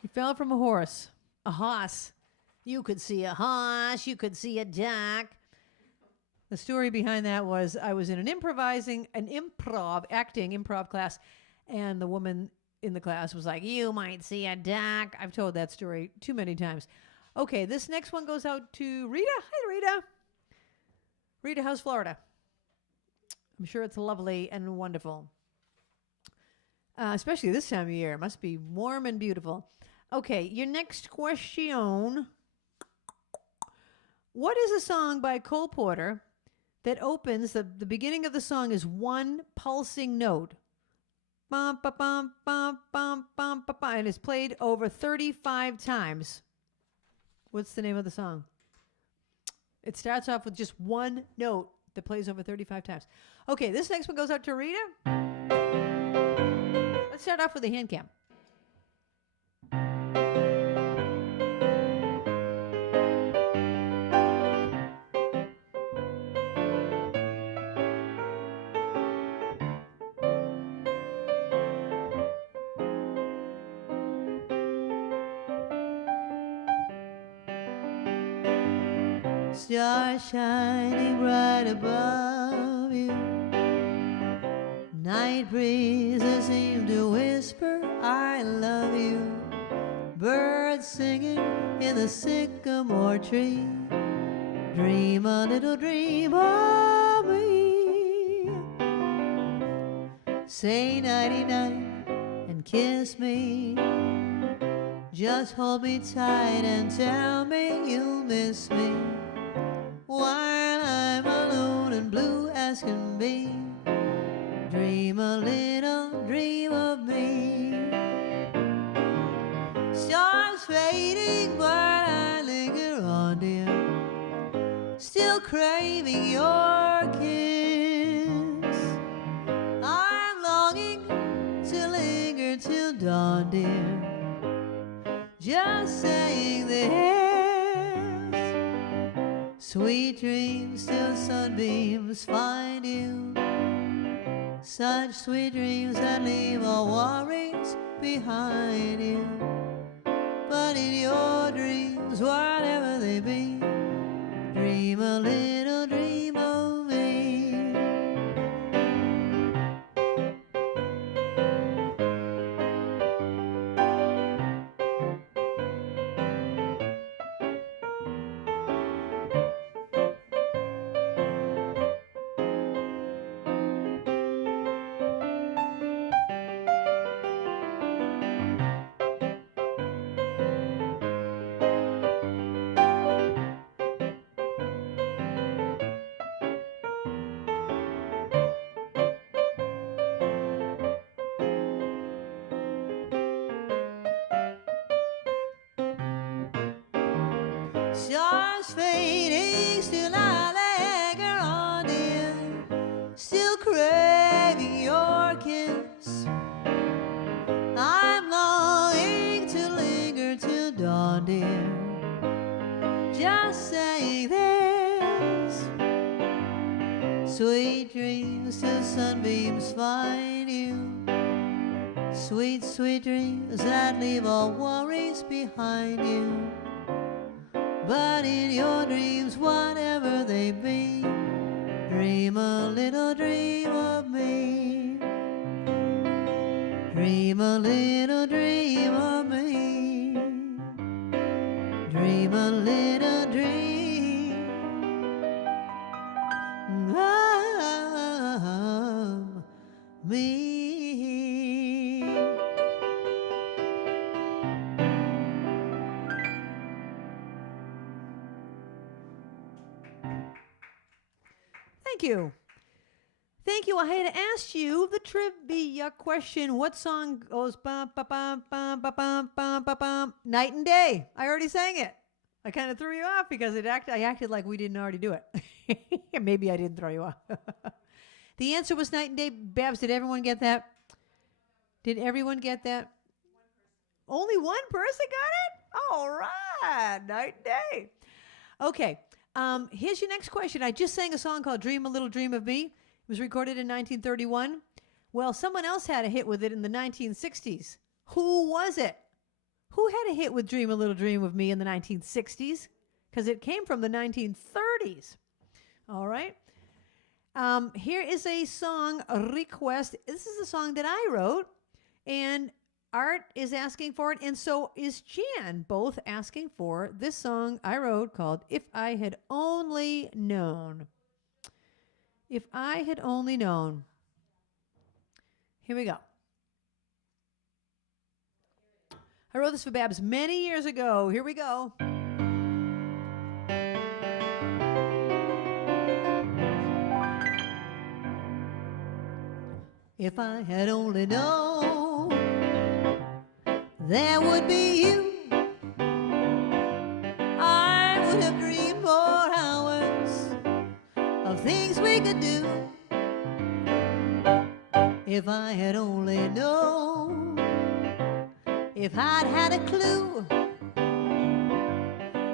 He fell from a horse. A hoss. You could see a hoss. You could see a duck. The story behind that was I was in an improv class, and the woman in the class was like, "You might see a duck." I've told that story too many times. Okay, this next one goes out to Rita. Hi, Rita. Rita, how's Florida? I'm sure it's lovely and wonderful. Especially this time of year. It must be warm and beautiful. Okay, your next question. What is a song by Cole Porter that opens, the beginning of the song is one pulsing note? Bum, ba, bum, bum, bum, bum, ba, ba, and it's played over 35 times. What's the name of the song? It starts off with just one note that plays over 35 times. Okay, this next one goes out to Rita. Let's start off with a hand cam. Stars shining bright above you. Night breezes seem to whisper, I love you. Birds singing in the sycamore tree. Dream a little dream of me. Say nighty-night and kiss me. Just hold me tight and tell me you'll miss me while I'm alone and blue as can be. Dream a little dream of me. Stars fading, but I linger on, dear, still craving your kiss. I'm longing to linger till dawn, dear, just saying this. Sweet dreams till sunbeams find you. Such sweet dreams that leave all worries behind you. But in your dreams, whatever they be, dream a little dream of me. Stars fading, still I linger on, dear, still craving your kiss. I'm longing to linger till dawn, dear, just saying this. Sweet dreams till sunbeams find you. Sweet, sweet dreams that leave all worries behind you. But in your dreams, whatever they be, dream a little dream of me. Dream a little dream of me. Dream a little dream of me. Thank you. Thank you. I had asked you the trivia question. What song goes bum, ba, bum, bum, ba, bum, bum, ba, bum? Night and Day. I already sang it. I kind of threw you off because I acted like we didn't already do it. Maybe I didn't throw you off. The answer was Night and Day. Babs, did everyone get that? Did everyone get that? Only one person got it? All right. Night and Day. Okay. Here's your next question. I just sang a song called Dream a Little Dream of Me. It was recorded in 1931. Well, someone else had a hit with it in the 1960s. Who was it? Who had a hit with Dream a Little Dream of Me in the 1960s? Because it came from the 1930s. All right. Here is a song, a request. This is a song that I wrote, and Art is asking for it, and so is Jan, both asking for this song I wrote called If I Had Only Known. If I Had Only Known. Here we go. I wrote this for Babs many years ago. Here we go. If I had only known there would be you, I would have dreamed for hours of things we could do. If I had only known, if I'd had a clue,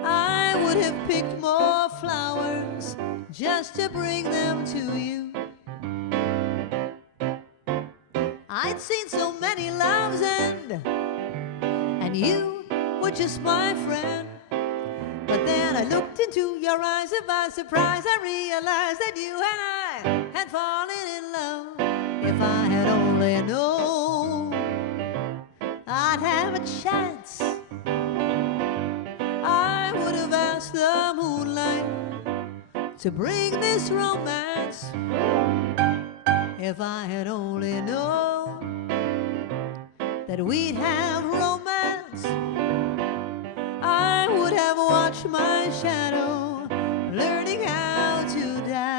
I would have picked more flowers just to bring them to you. I'd seen so many loves end, and you were just my friend. But then I looked into your eyes and by surprise I realized that you and I had fallen in love. If I had only known I'd have a chance, I would have asked the moonlight to bring this romance. If I had only known that we'd have romance, I would have watched my shadow learning how to dance.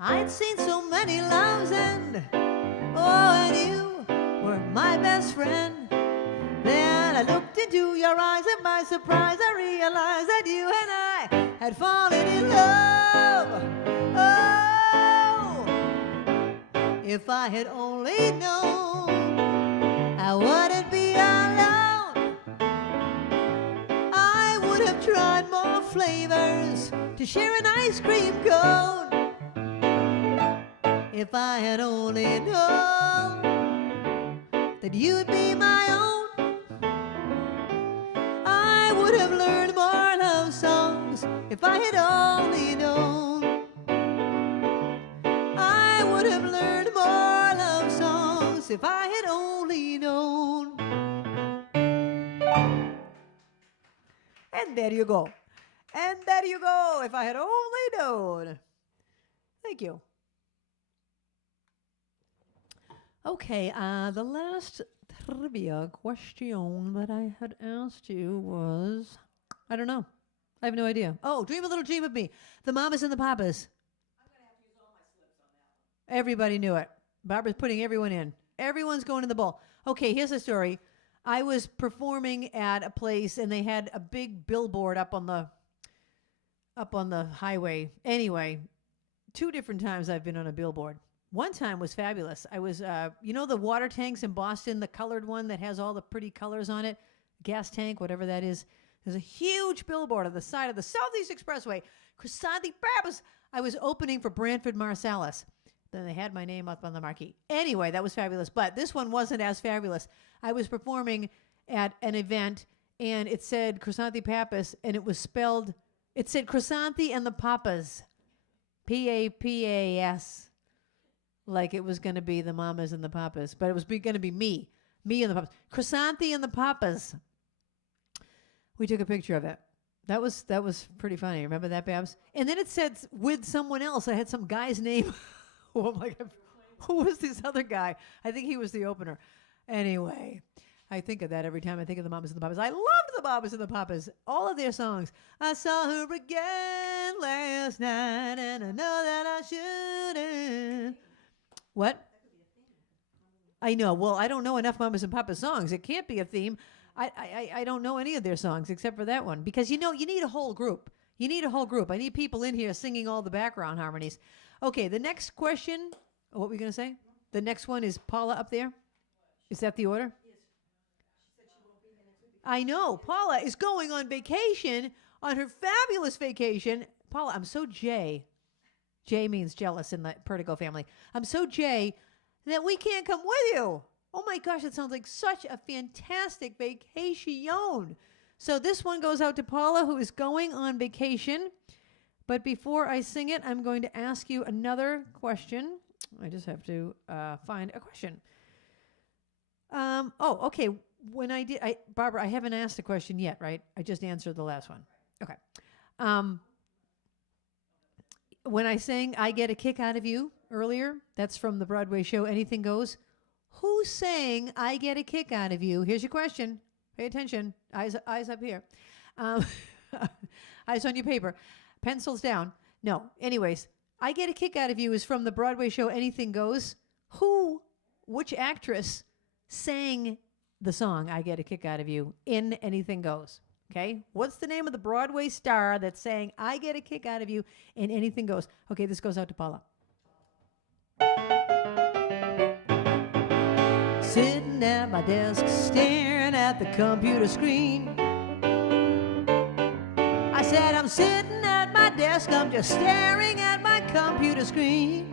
I'd seen so many loves and oh, and you were my best friend. Then I looked into your eyes and by surprise I realized that you and I had fallen in love. Oh, if I had only known I wouldn't be alone, I would have tried more flavors to share an ice cream cone. If I had only known that you'd be my own, I would have learned more love songs. If I had only known, I would have learned more love songs. If I had only known. And there you go. And there you go. If I had only known. Thank you. Okay, the last trivia question that I had asked you was, I don't know. I have no idea. Oh, Dream a Little Dream of Me. The Mamas and the Papas. I'm going to have to use all my slips on that one. Everybody knew it. Barbara's putting everyone in. Everyone's going in the bowl. Okay, here's the story. I was performing at a place, and they had a big billboard up on the highway. Anyway, 2 different times I've been on a billboard. One time was fabulous. I was, you know the water tanks in Boston, the colored one that has all the pretty colors on it? Gas tank, whatever that is. There's a huge billboard on the side of the Southeast Expressway. Krisanthi Pappas. I was opening for Branford Marsalis. Then they had my name up on the marquee. Anyway, that was fabulous. But this one wasn't as fabulous. I was performing at an event, and it said Krisanthi Pappas, and it was spelled, it said Krisanthi and the Pappas. P-A-P-A-S. Like it was going to be the Mamas and the Papas, but it was going to be me and the Papas. Krisanthi and the Papas. We took a picture of it. That was pretty funny. Remember that, Babs? And then it said with someone else. I had some guy's name. Oh my God, who was this other guy? I think he was the opener. Anyway, I think of that every time I think of the Mamas and the Papas. I loved the Mamas and the Papas. All of their songs. I saw her again last night, and I know that I shouldn't. What? I know. Well, I don't know enough Mamas and Papas songs. It can't be a theme. I don't know any of their songs except for that one. Because, you know, you need a whole group. You need a whole group. I need people in here singing all the background harmonies. Okay, the next question. What were we going to say? The next one is Paula up there. Is that the order? I know. Paula is going on vacation, on her fabulous vacation. Paula, I'm so Jay. Jay means jealous in the Pertigo family. I'm so Jay that we can't come with you. Oh my gosh, it sounds like such a fantastic vacation. So this one goes out to Paula, who is going on vacation. But before I sing it, I'm going to ask you another question. I just have to find a question. Okay. Barbara, I haven't asked a question yet, right? I just answered the last one. Okay. When I sang I Get a Kick Out of You earlier, that's from the Broadway show Anything Goes. Who sang I Get a Kick Out of You? Here's your question. Pay attention. Eyes up here. Eyes on your paper. Pencils down. No. Anyways, I Get a Kick Out of You is from the Broadway show Anything Goes. Which actress sang the song I Get a Kick Out of You in Anything Goes? Okay, what's the name of the Broadway star that's saying, I get a kick out of you and anything goes? Okay, this goes out to Paula. Sitting at my desk, staring at the computer screen. I said, I'm sitting at my desk, I'm just staring at my computer screen.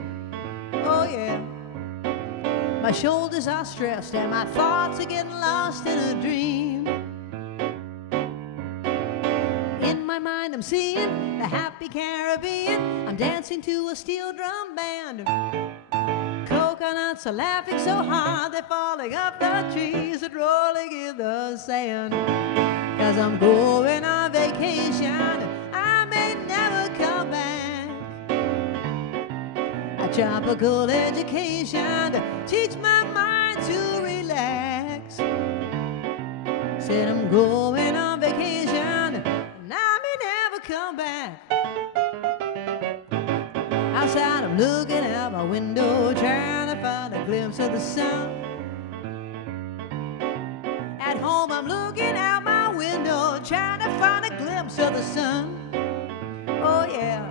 Oh yeah. My shoulders are stressed and my thoughts are getting lost in a dream. In my mind I'm seeing the happy Caribbean. I'm dancing to a steel drum band. Coconuts are laughing so hard they're falling off the trees and rolling in the sand. 'Cause I'm going on vacation, I may never come back. A tropical education to teach my mind to relax. Said I'm going on vacation and I may never come back. Outside I'm looking out my window trying to find a glimpse of the sun. At home I'm looking out my window trying to find a glimpse of the sun. Oh yeah.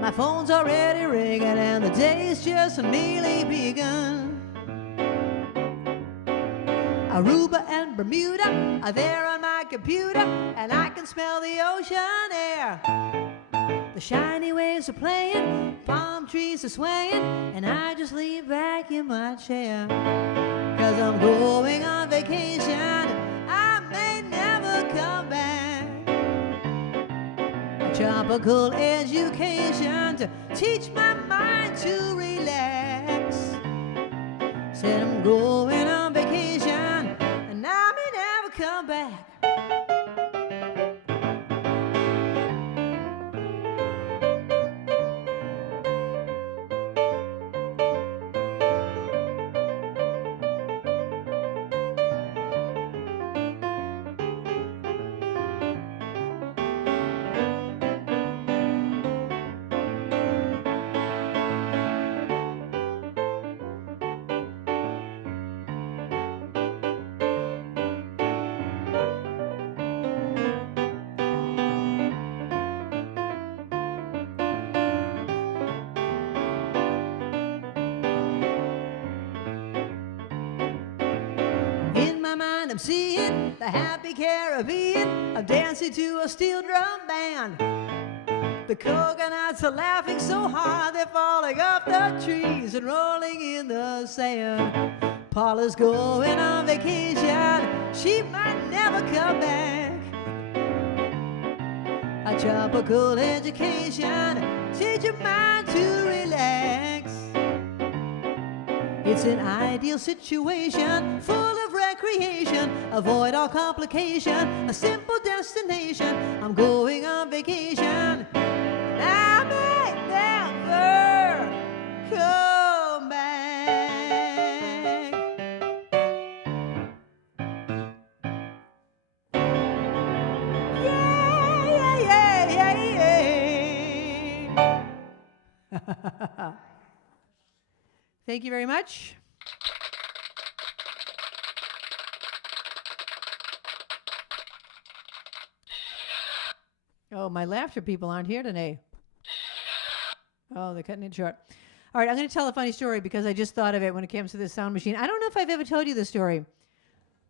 My phone's already ringing and the day's just nearly begun. Aruba and Bermuda are there on my computer, and I can smell the ocean air. The shiny waves are playing, palm trees are swaying, and I just lean back in my chair. 'Cause I'm going on vacation, I may never come back. A tropical education to teach my mind to relax. Said I'm going on vacation and I may never come back. I'm seeing the happy Caribbean. I'm dancing to a steel drum band. The coconuts are laughing so hard they're falling off the trees and rolling in the sand. Paula's going on vacation, she might never come back. A tropical education, teach your mind to relax. It's an ideal situation, full of recreation. Avoid all complication, a simple destination. I'm going on vacation. I may never come back. Yeah, yeah, yeah, yeah. Thank you very much. Oh, my laughter people aren't here today. Oh, they're cutting it short. All right, I'm going to tell a funny story because I just thought of it when it comes to this sound machine. I don't know if I've ever told you this story.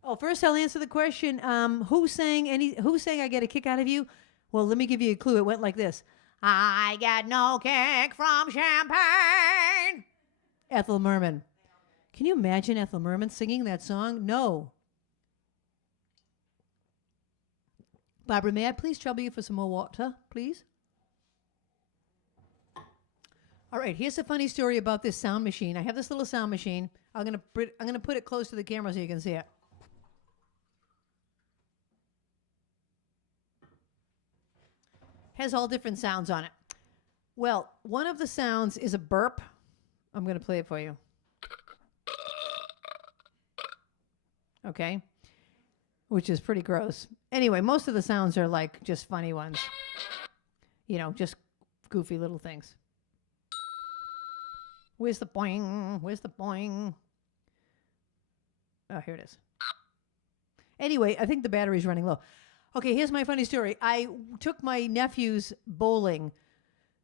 Oh, first I'll answer the question, who sang I Get a Kick Out of You? Well, let me give you a clue. It went like this. I get no kick from champagne. Ethel Merman. Can you imagine Ethel Merman singing that song? No. Barbara, may I please trouble you for some more water, please? All right, here's a funny story about this sound machine. I have this little sound machine. I'm gonna put it close to the camera so you can see it. Has all different sounds on it. Well, one of the sounds is a burp. I'm going to play it for you. Okay. Which is pretty gross. Anyway, most of the sounds are like just funny ones. You know, just goofy little things. Where's the boing? Where's the boing? Oh, here it is. Anyway, I think the battery's running low. Okay, here's my funny story. I took my nephews bowling.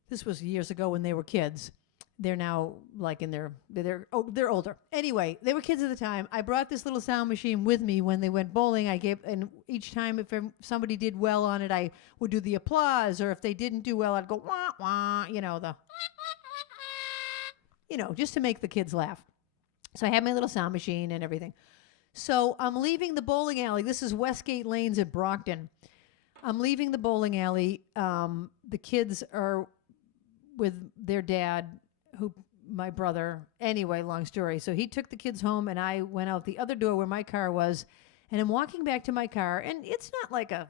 This was years ago when they were kids. They're now like in they're older. Anyway, they were kids at the time. I brought this little sound machine with me when they went bowling. And each time if somebody did well on it, I would do the applause, or if they didn't do well, I'd go wah wah, just to make the kids laugh. So I had my little sound machine and everything. So I'm leaving the bowling alley. This is Westgate Lanes at Brockton. I'm leaving the bowling alley. The kids are with their dad, my brother. Anyway, long story. So he took the kids home, and I went out the other door where my car was, and I'm walking back to my car. And it's not like a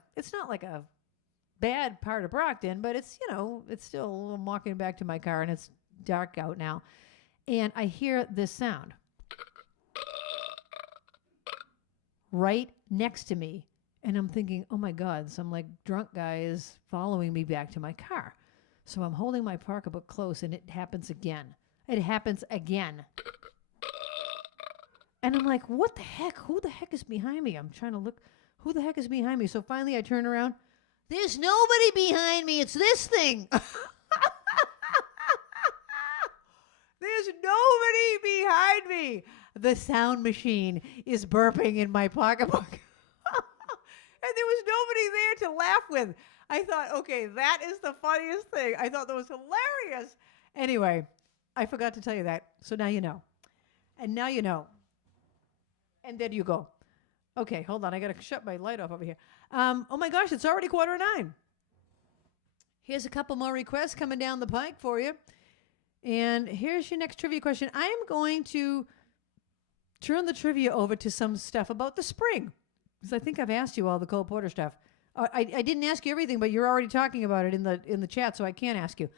bad part of Brockton, but it's still, I'm walking back to my car, and it's dark out now, and I hear this sound right next to me, and I'm thinking, oh my God, some like drunk guy is following me back to my car. So I'm holding my pocketbook close, and it happens again. It happens again. And I'm like, what the heck? Who the heck is behind me? I'm trying to look. Who the heck is behind me? So finally I turn around. There's nobody behind me. It's this thing. There's nobody behind me. The sound machine is burping in my pocketbook. And there was nobody there to laugh with. I thought, okay, that is the funniest thing. I thought that was hilarious. Anyway, I forgot to tell you that. So now you know. And now you know. And there you go. Okay, hold on. I got to shut my light off over here. Oh my gosh, it's already 8:45. Here's a couple more requests coming down the pike for you. And here's your next trivia question. I am going to turn the trivia over to some stuff about the spring, because I think I've asked you all the Cole Porter stuff. I didn't ask you everything, but you're already talking about it in the chat, so I can't ask you.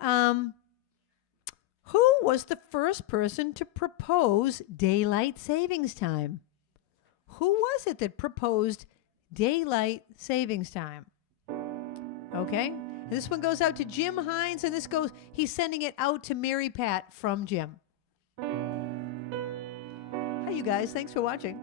Who was the first person to propose daylight savings time? Who was it that proposed daylight savings time? Okay. And this one goes out to Jim Hines, and he's sending it out to Mary Pat from Jim. Hi, you guys. Thanks for watching.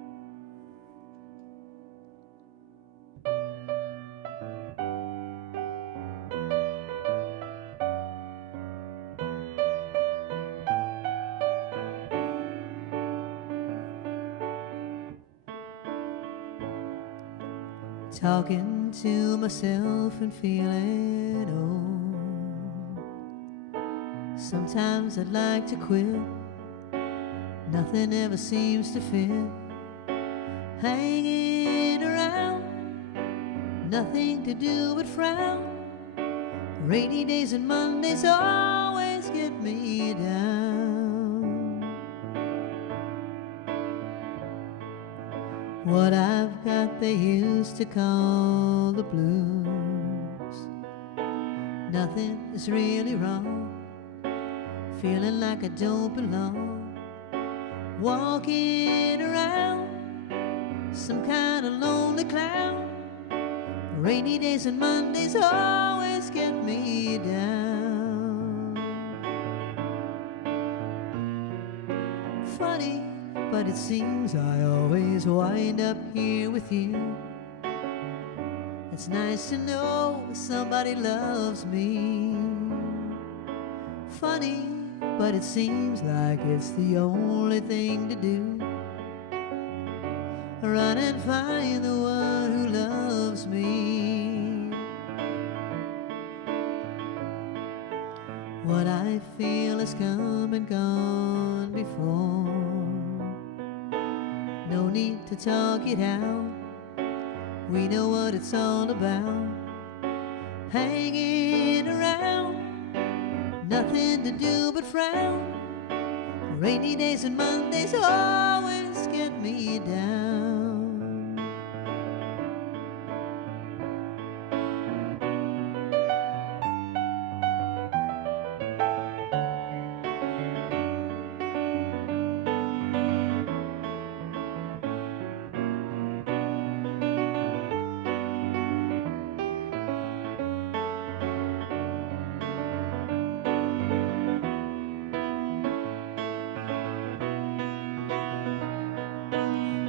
Talking to myself and feeling old. Sometimes I'd like to quit. Nothing ever seems to fit. Hanging around, nothing to do but frown. Rainy days and Mondays always get me down. What I've got they used to call the blues. Nothing is really wrong. Feeling like I don't belong. Walking around, some kind of lonely clown. Rainy days and Mondays always get me down. Funny, but it seems I always wind up here with you. It's nice to know somebody loves me. Funny, but it seems like it's the only thing to do. Run and find the one who loves me. What I feel has come and gone before. No need to talk it out. We know what it's all about. Hanging around, nothing to do but frown. Rainy days and Mondays always get me down.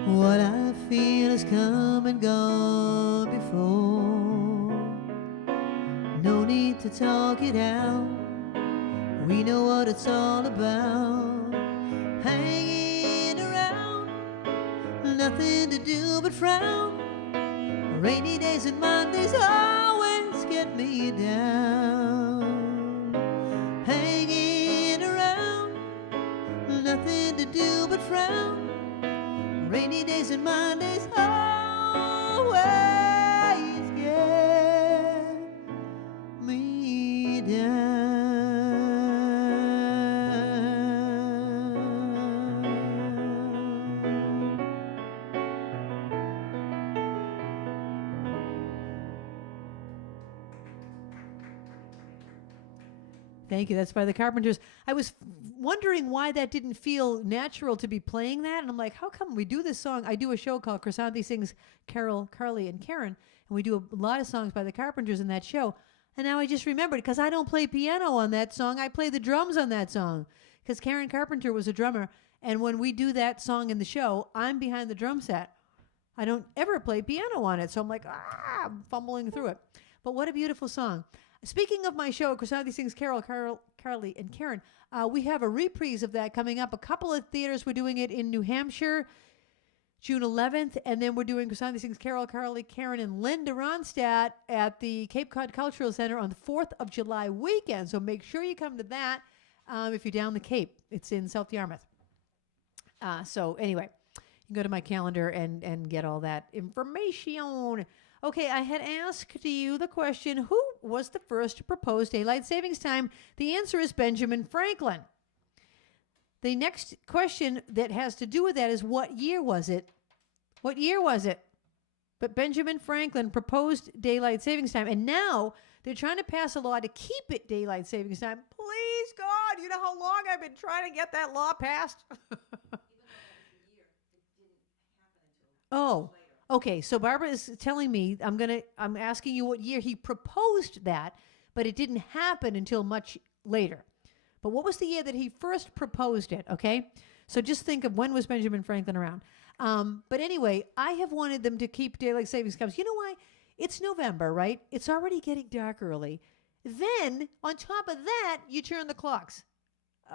What I feel has come and gone before. No need to talk it out. we know what it's all about. Hanging around, nothing to do but frown. Rainy days and Mondays always get me down. Hanging around, nothing to do but frown. Rainy days and Mondays always get me down. Thank you. That's by the Carpenters. I was wondering why that didn't feel natural to be playing that. And I'm like, how come we do this song? I do a show called Krisanthi Sings Carole, Carly, and Karen. And we do a lot of songs by the Carpenters in that show. And now I just remembered, because I don't play piano on that song. I play the drums on that song. Because Karen Carpenter was a drummer. And when we do that song in the show, I'm behind the drum set. I don't ever play piano on it. So I'm like, I'm fumbling through it. But what a beautiful song. Speaking of my show, Krisanthi Sings Carole, Carly, and Karen, we have a reprise of that coming up. A couple of theaters. We're doing it in New Hampshire, June 11th, and then we're doing Krisanthi Sings Carole, Carly, Karen, and Linda Ronstadt at the Cape Cod Cultural Center on the 4th of July weekend. So make sure you come to that if you're down the Cape. It's in South Yarmouth. So anyway, you can go to my calendar and get all that information. Okay, I had asked you the question, who was the first to propose daylight savings time? The answer is Benjamin Franklin. The next question that has to do with that is, what year was it? What year was it? But Benjamin Franklin proposed daylight savings time, and now they're trying to pass a law to keep it daylight savings time. Please, God, you know how long I've been trying to get that law passed? Oh. Okay, so Barbara is telling me, I'm asking you what year he proposed that, but it didn't happen until much later. But what was the year that he first proposed it, okay? So just think of, when was Benjamin Franklin around? But anyway, I have wanted them to keep daylight savings times. You know why? It's November, right? It's already getting dark early. Then, on top of that, you turn the clocks.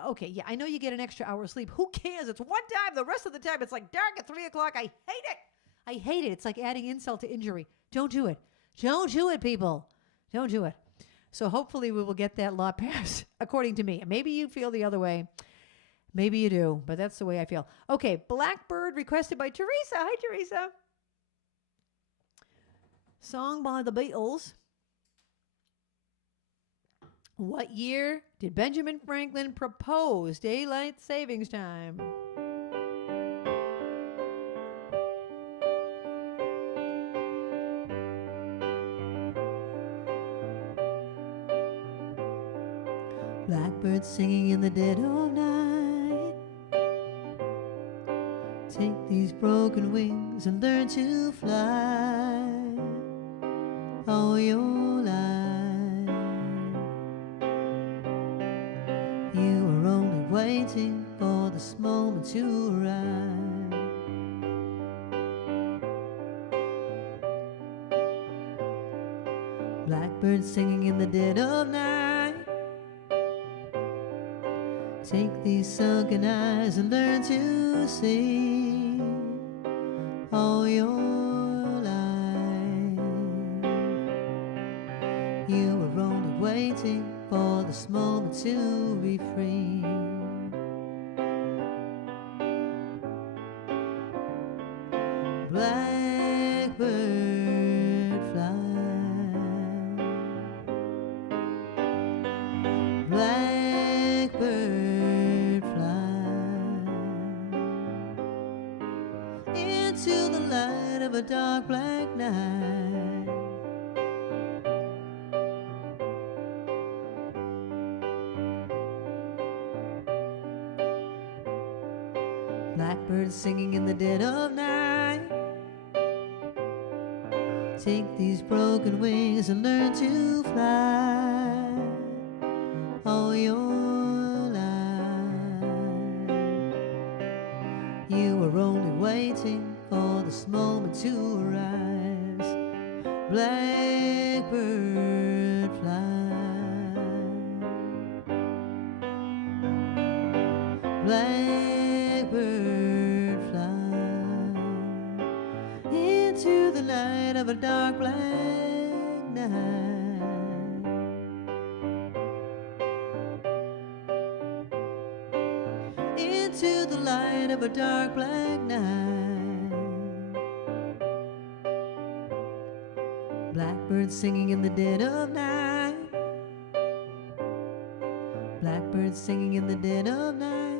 Okay, yeah, I know you get an extra hour of sleep. Who cares? It's one time. The rest of the time, it's like dark at 3 o'clock. I hate it. I hate it. It's like adding insult to injury. Don't do it. Don't do it, people. Don't do it. So hopefully we will get that law passed, according to me. Maybe you feel the other way. Maybe you do, but that's the way I feel. Okay, Blackbird requested by Teresa. Hi, Teresa. Song by the Beatles. What year did Benjamin Franklin propose daylight savings time? Blackbird singing in the dead of night. Take these broken wings and learn to fly all your life. You are only waiting for this moment to arrive. Blackbird singing in the dead of night. Take these sunken eyes and learn to see all your life. You are only waiting for this moment to be free. Blackbird fly. Blackbird into the light of a dark black night. Blackbird singing in the dead of night. Take these broken wings and learn to fly all your life. You are only waiting for this moment to rise. Blackbird fly. blackbird fly into the light of a dark black night. Into the light of a dark black night. Blackbird singing in the dead of night. Blackbird singing in the dead of night.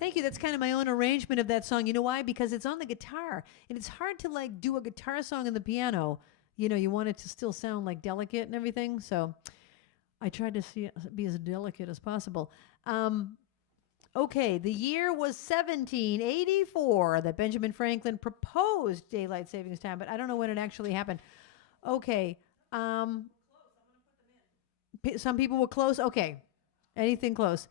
Thank you. That's kind of my own arrangement of that song. You know why? Because it's on the guitar, and it's hard to like do a guitar song on the piano. You know, you want it to still sound like delicate and everything. So I tried to be as delicate as possible. Okay, the year was 1784 that Benjamin Franklin proposed daylight savings time, but I don't know when it actually happened. Okay, some people were close. Okay, anything close.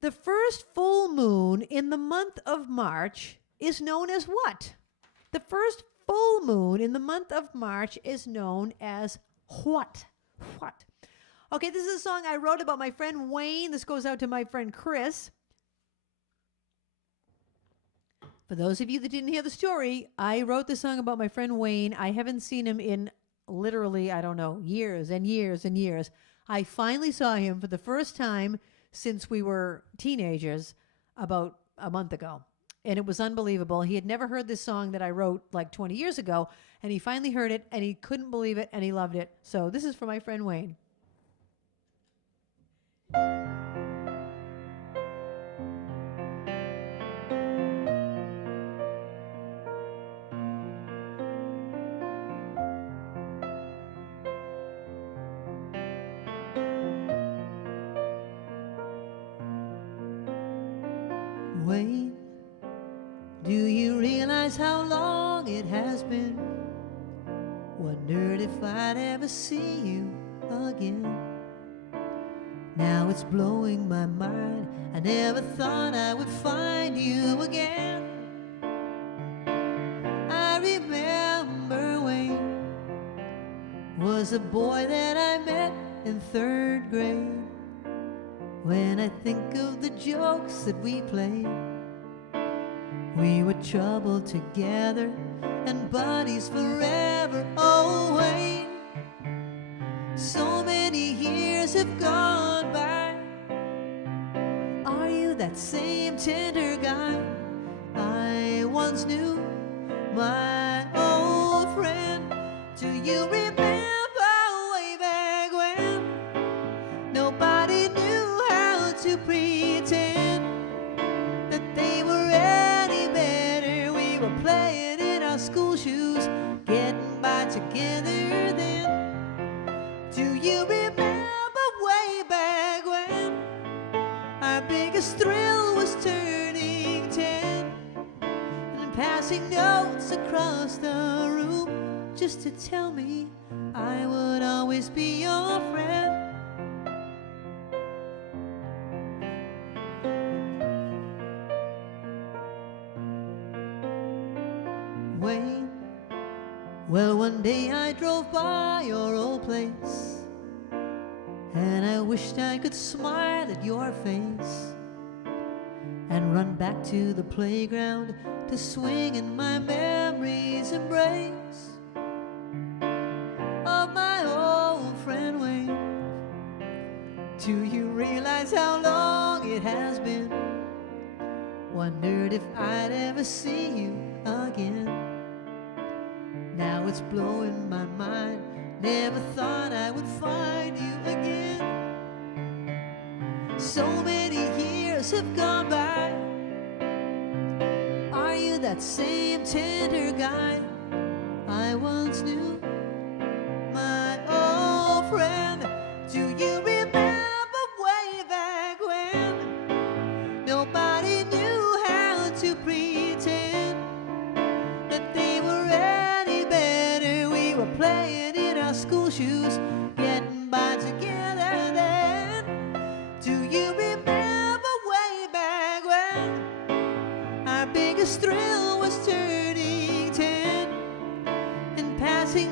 The first full moon in the month of March is known as what? The first full moon in the month of March is known as what? What? Okay, this is a song I wrote about my friend Wayne. This goes out to my friend Chris. For those of you that didn't hear the story, I wrote this song about my friend Wayne. I haven't seen him in literally, I don't know, years and years and years. I finally saw him for the first time since we were teenagers about a month ago. And it was unbelievable. He had never heard this song that I wrote like 20 years ago, and he finally heard it, and he couldn't believe it, and he loved it. So this is for my friend Wayne. Wayne, do you realize how long it has been? Wondered if I'd ever see you again. Now it's blowing my mind. I never thought I would find you again. I remember Wayne was a boy that I met in 3rd grade. When I think of the jokes that we played, we were troubled together and buddies forever. Oh, Wayne, so many years have gone by. Are you that same tender guy I once knew? My old friend, do you remember way back when nobody knew how to pretend that they were any better? We were playing in our school shoes, getting by together then. Do you remember way back when our biggest thrill was turning 10 and passing notes across the room just to tell me I would always be your friend? Wayne, well, one day I drove by your old place, and I wished I could smile at your face and run back to the playground to swing in my memory's embrace of my old friend Wayne. Do you realize how long it has been? Wondered if I'd ever see you again. Now it's blowing my mind. Never thought I would find you again. So many years have gone by. Are you that same tender guy I once knew? My old friend, do you remember way back when nobody knew how to pretend that they were any better? We were playing in our school shoes, getting by together then. Do you remember way back when our biggest thrill was turning 10 and passing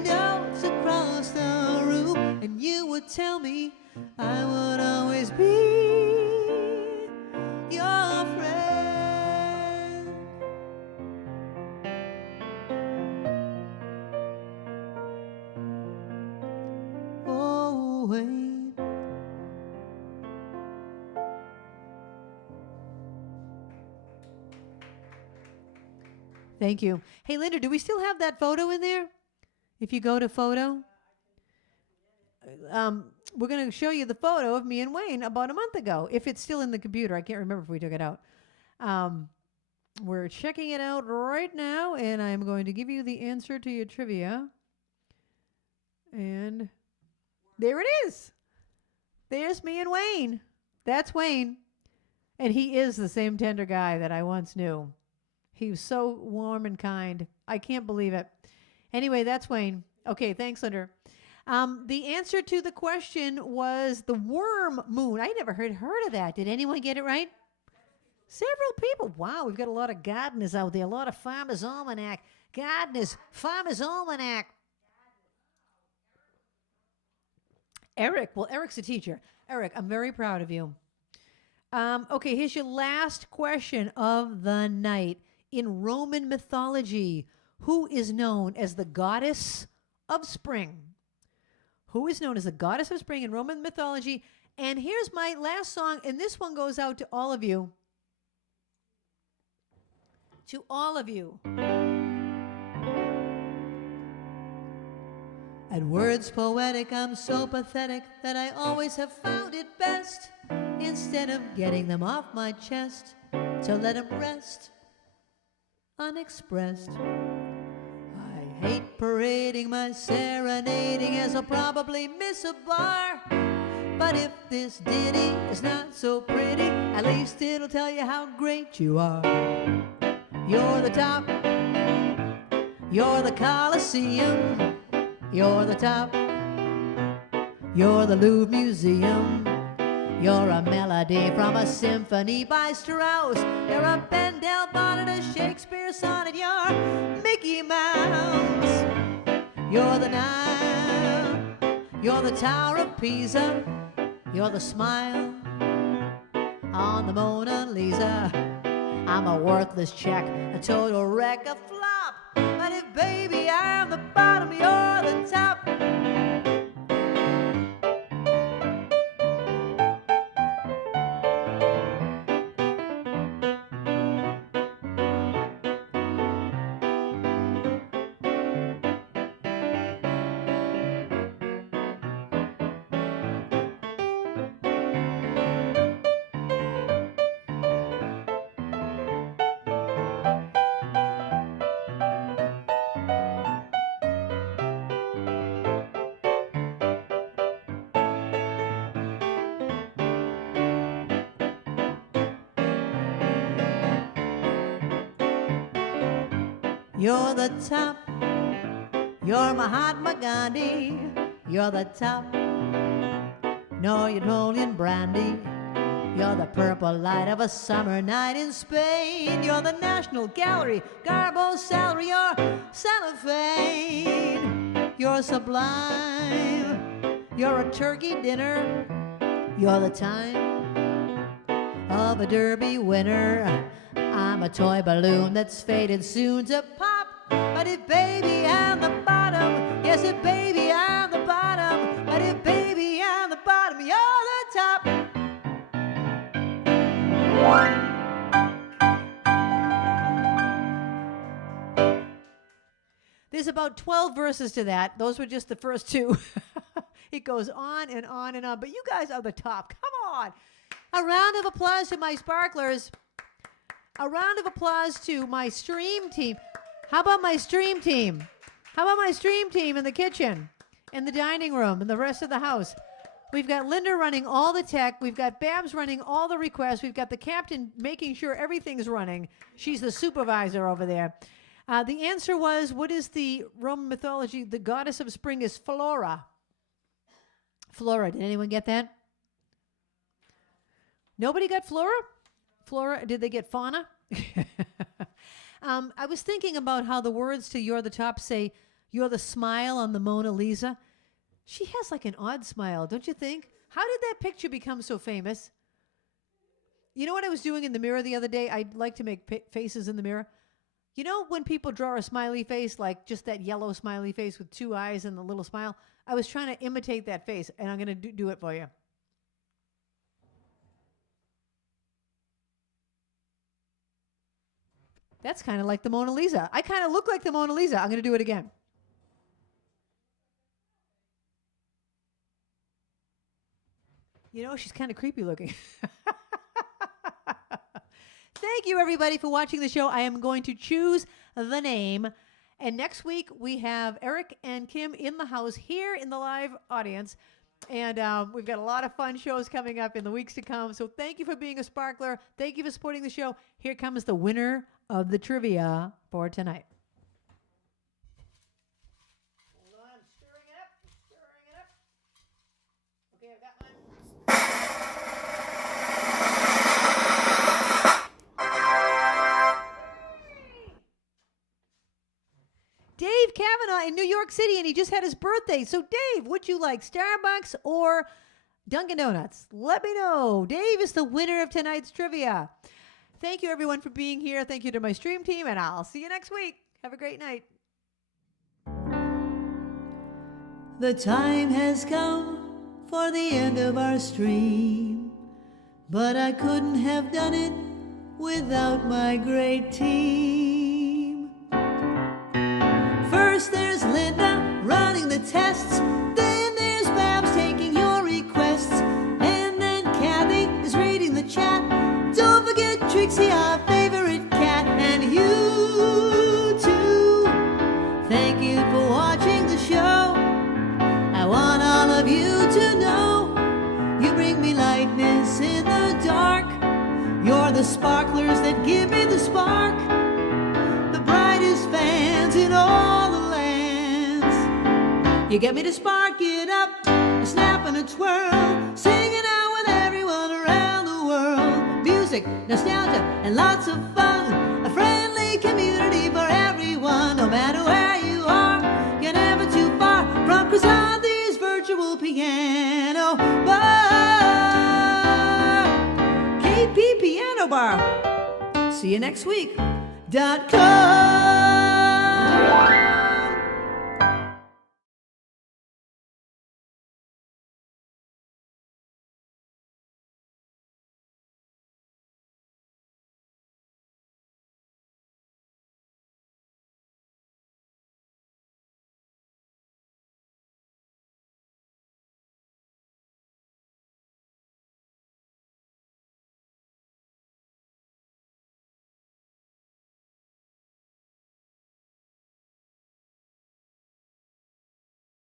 arms across the room, and you would tell me I would always be your friend. Oh, Wayne. Thank you. Hey, Linda, do we still have that photo in there? If you go to photo, we're going to show you the photo of me and Wayne about a month ago. If it's still in the computer, I can't remember if we took it out. We're checking it out right now, and I'm going to give you the answer to your trivia. And there it is. There's me and Wayne. That's Wayne. And he is the same tender guy that I once knew. He was so warm and kind. I can't believe it. Anyway, that's Wayne. Okay, thanks, Linda. The answer to the question was the worm moon. I never heard of that. Did anyone get it right? Several people. Wow, we've got a lot of gardeners out there. A lot of Farmer's Almanac. Gardeners. Farmer's Almanac. Eric. Well, Eric's a teacher. Eric, I'm very proud of you. Okay, here's your last question of the night. In Roman mythology, who is known as the goddess of spring? Who is known as the goddess of spring in Roman mythology? And here's my last song, and this one goes out to all of you. To all of you. At words poetic, I'm so pathetic that I always have found it best, instead of getting them off my chest, to let them rest unexpressed. I hate parading my serenading, as I'll probably miss a bar. But if this ditty is not so pretty, at least it'll tell you how great you are. You're the top, you're the Colosseum, you're the top, you're the Louvre Museum. You're a melody from a symphony by Strauss. You're a Bendel bonnet, a Shakespeare sonnet. You're Mickey Mouse. You're the Nile. You're the Tower of Pisa. You're the smile on the Mona Lisa. I'm a worthless check, a total wreck, a flop. But if, baby, I'm the bottom, you're the top. You're the top, you're Mahatma Gandhi. You're the top, Napoleon Brandy. You're the purple light of a summer night in Spain. You're the National Gallery, Garbo Salary. You're cellophane. You're sublime. You're a turkey dinner. You're the time of a derby winner. I'm a toy balloon that's faded soon to pop. But if, baby, I'm the bottom, yes, if, baby, I'm the bottom, but if, baby, I'm the bottom, you're the top. There's about 12 verses to that. Those were just the first two. It goes on and on and on. But you guys are the top. Come on. A round of applause to my sparklers. A round of applause to my stream team. How about my stream team? How about my stream team in the kitchen, in the dining room, and the rest of the house? We've got Linda running all the tech. We've got Babs running all the requests. We've got the captain making sure everything's running. She's the supervisor over there. The answer was, what is the Roman mythology? The goddess of spring is Flora. Flora. Did anyone get that? Nobody got Flora? Flora. Did they get fauna? I was thinking about how the words to You're the Top say, You're the smile on the Mona Lisa. She has like an odd smile, don't you think? How did that picture become so famous? You know what I was doing in the mirror the other day? I like to make faces in the mirror. You know when people draw a smiley face, like just that yellow smiley face with two eyes and the little smile? I was trying to imitate that face, and I'm going to do it for you. That's kind of like the Mona Lisa. I kind of look like the Mona Lisa. I'm going to do it again. You know, she's kind of creepy looking. Thank you, everybody, for watching the show. I am going to choose the name. And next week, we have Eric and Kim in the house here in the live audience. And we've got a lot of fun shows coming up in the weeks to come. So thank you for being a sparkler. Thank you for supporting the show. Here comes the winner of the trivia for tonight. Hold on, I'm stirring it up. Okay, I've got mine. Dave Kavanaugh in New York City, and he just had his birthday. So, Dave, would you like Starbucks or Dunkin' Donuts? Let me know. Dave is the winner of tonight's trivia. Thank you, everyone, for being here. Thank you to my stream team, and I'll see you next week. Have a great night. The time has come for the end of our stream, but I couldn't have done it without my great team. First there's Linda running the tests, then there's Babs taking your requests, and then Kathy is reading the chat. Don't forget Trixie, our favorite cat, and you too. Thank you for watching the show. I want all of you to know you bring me lightness in the dark. You're the sparklers that give me the spark, the brightest fans in all the lands. You get me to spark it up, a snap and a twirl, singing out with everyone around the world. Music, nostalgia, and lots of fun, a friendly community for everyone. No matter where you are, you're never too far from Krisanthi's virtual piano bar. KP Piano Bar. See you next week. .com